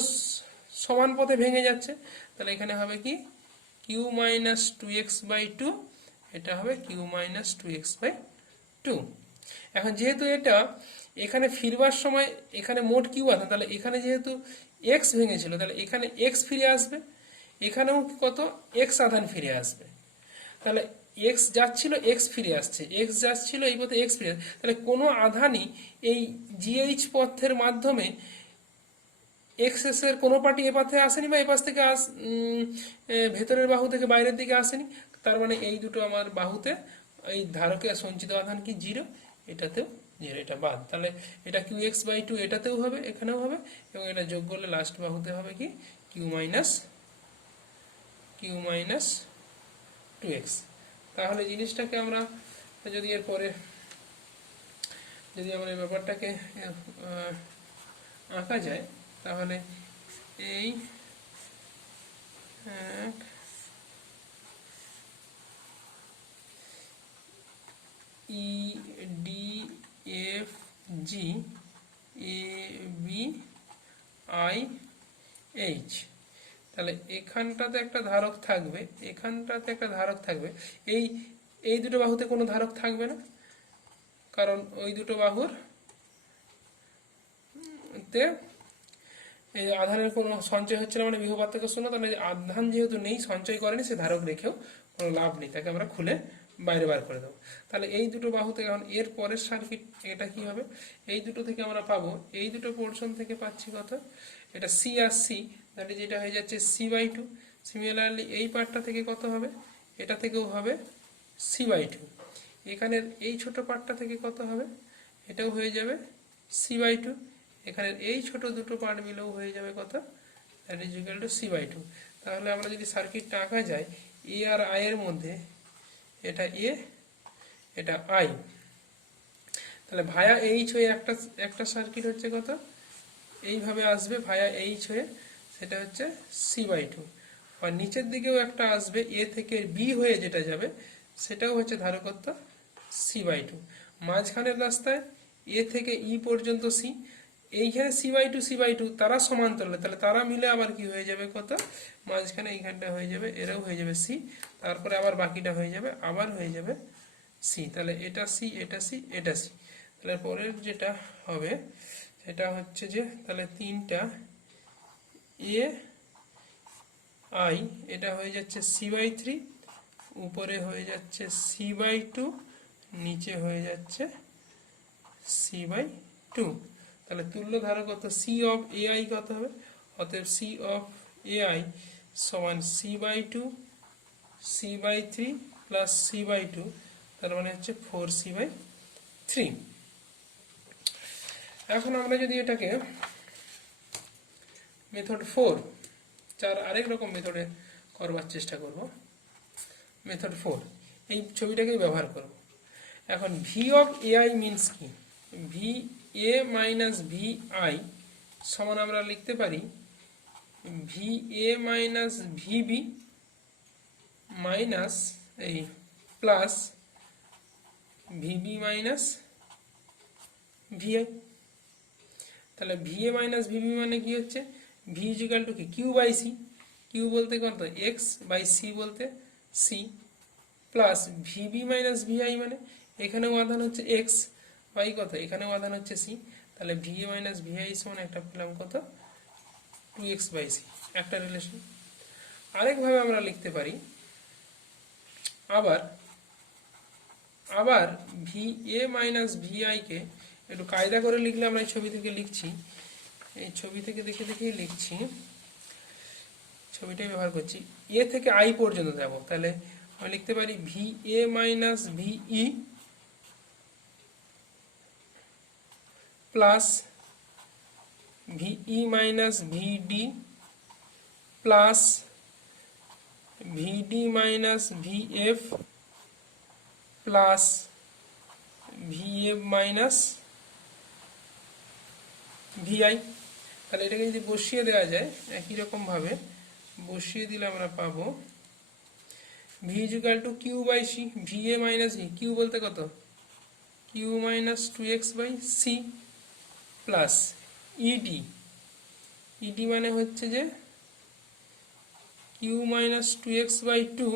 সমান পথে ভেঙে যাচ্ছে, তাহলে এখানে হবে কি Q minus two X by two, এটা হবে Q minus two X by two. এখন যেহেতু এটা এখানে ফিরবার সময় এখানে মোট কিউ আছে, তাহলে এখানে যেহেতু এক্স ভেঙেছিল, তাহলে এখানে এক্স ফিরে আসবে, এখানেও কত এক্স আধান ফিরে আসবে, তাহলে এক্স যাচ্ছিল এক্স ফিরে আসছে, এক্স যাচ্ছিল এই পথে এক্স ফিরে আসছে, তাহলে কোনো আধানই এই জিএইচ পথের মাধ্যমে এক্সএস এর কোনো পার্টি এ পথে আসেনি, বা এ পাশ থেকে ভেতরের বাহু থেকে বাইরের দিকে আসেনি, তার মানে এই দুটো আমার বাহুতে এই ধারকের সঞ্চিত আধান কি জিরো, এটাতেও জিরো, এটা বাদ। তাহলে এটা কিউ এক্স বাই টু এটাতেও হবে, এখানেও হবে, এবং এটা যোগ করলে লাস্ট বাহুতে হবে কি কিউ মাইনাস টু এক্স। তাহলে জিনিসটাকে আমরা যদি এরপরে যদি আমরা এই ব্যাপারটাকে আঁকা যায়, তাহলে এই E D F G A B I H. তাহলে এখানটাতে একটা ধারক থাকবে, এখানটাতে একটা ধারক থাকবে। এই এই দুটো বাহুতে কোনো ধারক থাকবে না, কারণ ওই দুটো বাহুর তে এই আধানের কোনো সঞ্চয় হচ্ছে না, মানে বিভব পার্থক্য শূন্য। তাহলে আধান যেহেতু নেই, সঞ্চয় করেনি, সে ধারক রেখেও কোনো লাভ নেই, তাকে আমরা খুলে বাইরে বার করে দেবো। তাহলে এই দুটো বাহু থেকে এখন এর পরের সার্কিট এটা কি হবে, এই দুটো থেকে আমরা পাবো, এই দুটো পোর্শন থেকে পাচ্ছি কত, এটা সি আর সি, দ্যাট ইজ এটা হয়ে যাচ্ছে C/2। সিমিলারলি এই পার্টটা থেকে কত হবে, এটা থেকেও হবে C/2। এখানের এই ছোট পার্টটা থেকে কত হবে, এটাও হয়ে যাবে C/2। এখানের এই ছোট দুটো পার্ট মিলেও হয়ে যাবে কত, that is equal two C/2। তাহলে আমরা যদি সার্কিটটা আঁকা যায়, এ আর আই এর মধ্যে, এটা এ, এটা আই, তাহলে ভায়া এইচ হয়ে একটা একটা সার্কিট হচ্ছে কত, এইভাবে আসবে ভায়া এইচ হয়ে, সেটা হচ্ছে C/2। আর নিচের দিকেও একটা আসবে এ থেকে বি হয়ে, যেটা যাবে সেটাও হচ্ছে ধারকত্ব C/2। মাঝখানের রাস্তায় এ থেকে ই পর্যন্ত সি, এইখানে C/2 তারা সমান্তরালে, তাহলে তারা মিলে আবার কি হয়ে যাবে কত, মাঝখানে এইখানটা হয়ে যাবে, এরাও হয়ে যাবে সি, তারপরে আবার বাকিটা হয়ে যাবে, আবার হয়ে যাবে সি। তাহলে এটা সি, এটা সি, এটা সি। তাহলে পরের যেটা হবে সেটা হচ্ছে যে, তাহলে তিনটা এ আই, এটা হয়ে যাচ্ছে C/3, উপরে হয়ে যাচ্ছে C/2, নিচে হয়ে যাচ্ছে C/2। তাহলে তুল্য ধারকত্ব সি অফ এ আই কত হবে, অতএব সি অফ এ আই সমান C/2 C/3 প্লাস C/2, তার মানে হচ্ছে 4C/3। এখন আমরা যদি এটাকে মেথড 4, আরেক রকম মেথডে করবার চেষ্টা করব। মেথড 4 এই ছবিটাকেই ব্যবহার করব। এখন V of A I means কি, V A minus V I সমান আমরা লিখতে পারি V A minus VB minus এই প্লাস ভিবি মাইনাস ভিআই। তাহলে ভি এ মাইনাস ভিবি মানে কি হচ্ছে, ভি ইজিক্যাল টু কি, কিউ বাই সি, কিউ বলতে কত এক্স, বাই সি বলতে C, plus VB minus VI মানে এখানেও আধান হচ্ছে এক্স, বাই কত, এখানেও আধান হচ্ছে সি। তাহলে ভি এ মাইনাস ভিআই সমান একটা পেলাম কত, 2x/c, একটা রিলেশন। আরেকভাবে আমরা লিখতে পারি, আবার আবার ভি এ মাইনাস ভিআই কে একটু কায়দা করে লিখলে, আমরা এই ছবি থেকে লিখছি, এই ছবি থেকে দেখে দেখেই লিখছি, ছবিটাই ব্যবহার করছি, এ থেকে আই পর্যন্ত যাব। তাহলে আমি লিখতে পারি V A minus VE plus VE minus VD plus VD minus VF plus VF minus VI. তাহলে এটাকে যদি বসিয়ে দেওয়া যায়, একই রকম ভাবে বসিয়ে দিলে আমরা পাবো V equal to Q by C, V A minus V, Q বলতে কত, Q minus 2x/c plus ED, ED মানে হচ্ছে যে Q minus 2x/2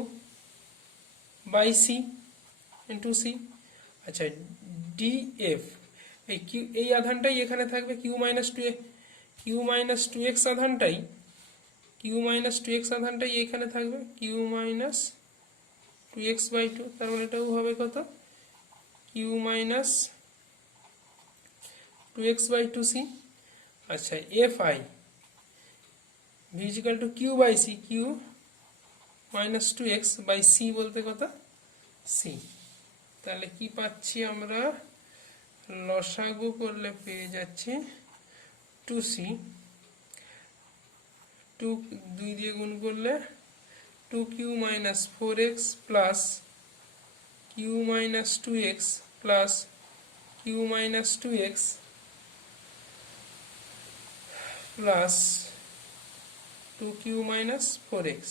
by C into C. আচ্ছা, ডিএফ, এই কিউ, এই আধানটাই এখানে থাকবে, কিউ মাইনাস টু এক্স আধানটাই, কিউ মাইনাস 2x আধানটাই এখানে থাকবে, কিউ মাইনাস 2x/2, তার মানে এটাও হবে কত, কিউ মাইনাস 2x/2c। আচ্ছা, F I V equal to Q by C, Q minus 2x/c বলতে কত, সি। তাহলে কি পাচ্ছি আমরা, লসাগু করলে পেয়ে যাচ্ছি 2c, 2 দিয়ে গুণ করলে 2q minus 4x plus q minus 2x plus q minus 2x plus 2q minus 4x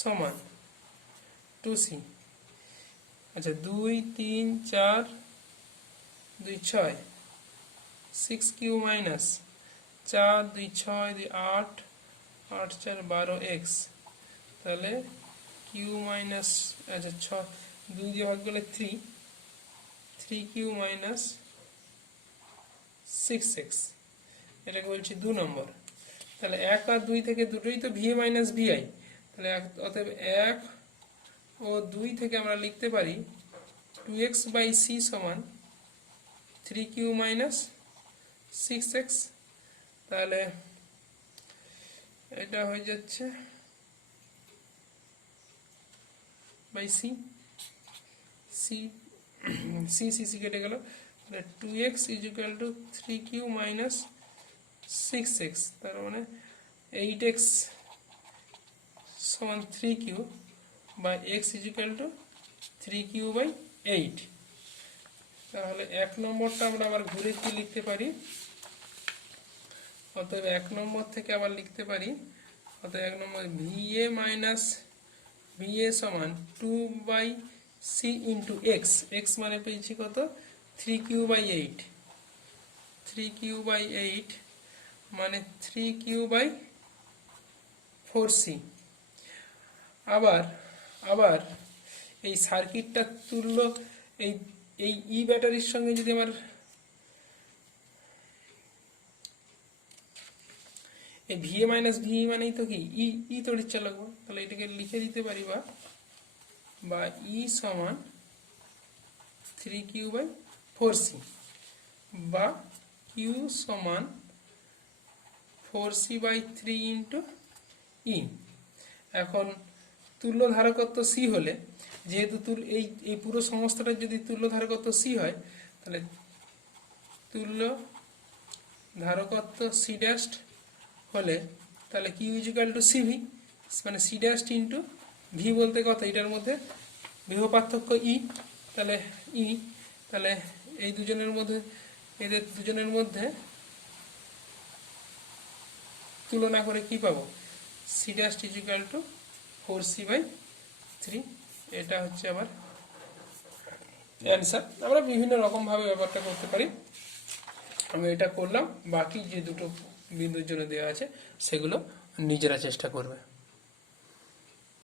সমান 2c। আচ্ছা 2 3 4 2 6 6q মাইনাস 4 2 6 2 8 8 4 12 x, তাহলে কিউ মাইনাস, আচ্ছা 6 2 দিয়ে ভাগ করলে 3 কিউ মাইনাস 6x, এটাকে বলছি 2 নম্বর। তাহলে 1 আর 2 থেকে দুটোই তো ভিএ মাইনাস ভিআই, তাহলে অতএব 1 ও 2 থেকে আমরা লিখতে পারি 2x বাই সি সমান 3q মাইনাস 6x, তাহলে এটা হয়ে যাচ্ছে by C, C C C C কেটে গেল, তাহলে 2x is equal to 3q minus 6x, তার মানে 8x সমান 3q বা x is equal to 3q by 8। তাহলে 1 নম্বরটা আমরা আবার ঘুরে কি লিখতে পারি, অতএব 1 নম্বর থেকে আবার লিখতে পারি, অতএব 1 নম্বর ভিএ মাইনাস ভিএ সমান 2 by C into X, X মানে পেয়েছি কত 3q বাই 8, 3q বাই 8 মানে 3q বাই 4c। আবার আবার এই সার্কিটটা তুল্য এই এই ই ব্যাটারির সঙ্গে যদি আমার এই ভিএ মাইনাস ভিই মানেই তো কি ই তড়িৎ চালক, তাহলে এটাকে লিখে দিতে পারি বা ই সমান 3q বাই 4c বা কিউ সমান 4c বাই 3 ইন্টু ই। এখন তুল্য ধারকত্ব সি হলে, যেহেতু এই পুরো সমস্তটা যদি তুল্য ধারকত্ব সি হয়, তাহলে তুল্য ধারকত্ব সি ড্যাশ হলে তাহলে কিউ ইজিক্যাল টু সিভি, মানে সি ড্যাশ ইন্টু ভি বলতে কথা এটার মধ্যে বিভব পার্থক্য ই, তাহলে তাহলে এই দুজনের মধ্যে, এদের দুজনের মধ্যে তুলনা করে কি পাবো, C dash equal to 4c by 3, এটা হচ্ছে আবার অ্যান্সার। আমরা বিভিন্ন রকমভাবে ব্যাপারটা করতে পারি, আমি এটা করলাম, বাকি যে দুটো বিন্দুর জন্য দেওয়া আছে সেগুলো নিজেরা চেষ্টা করবে।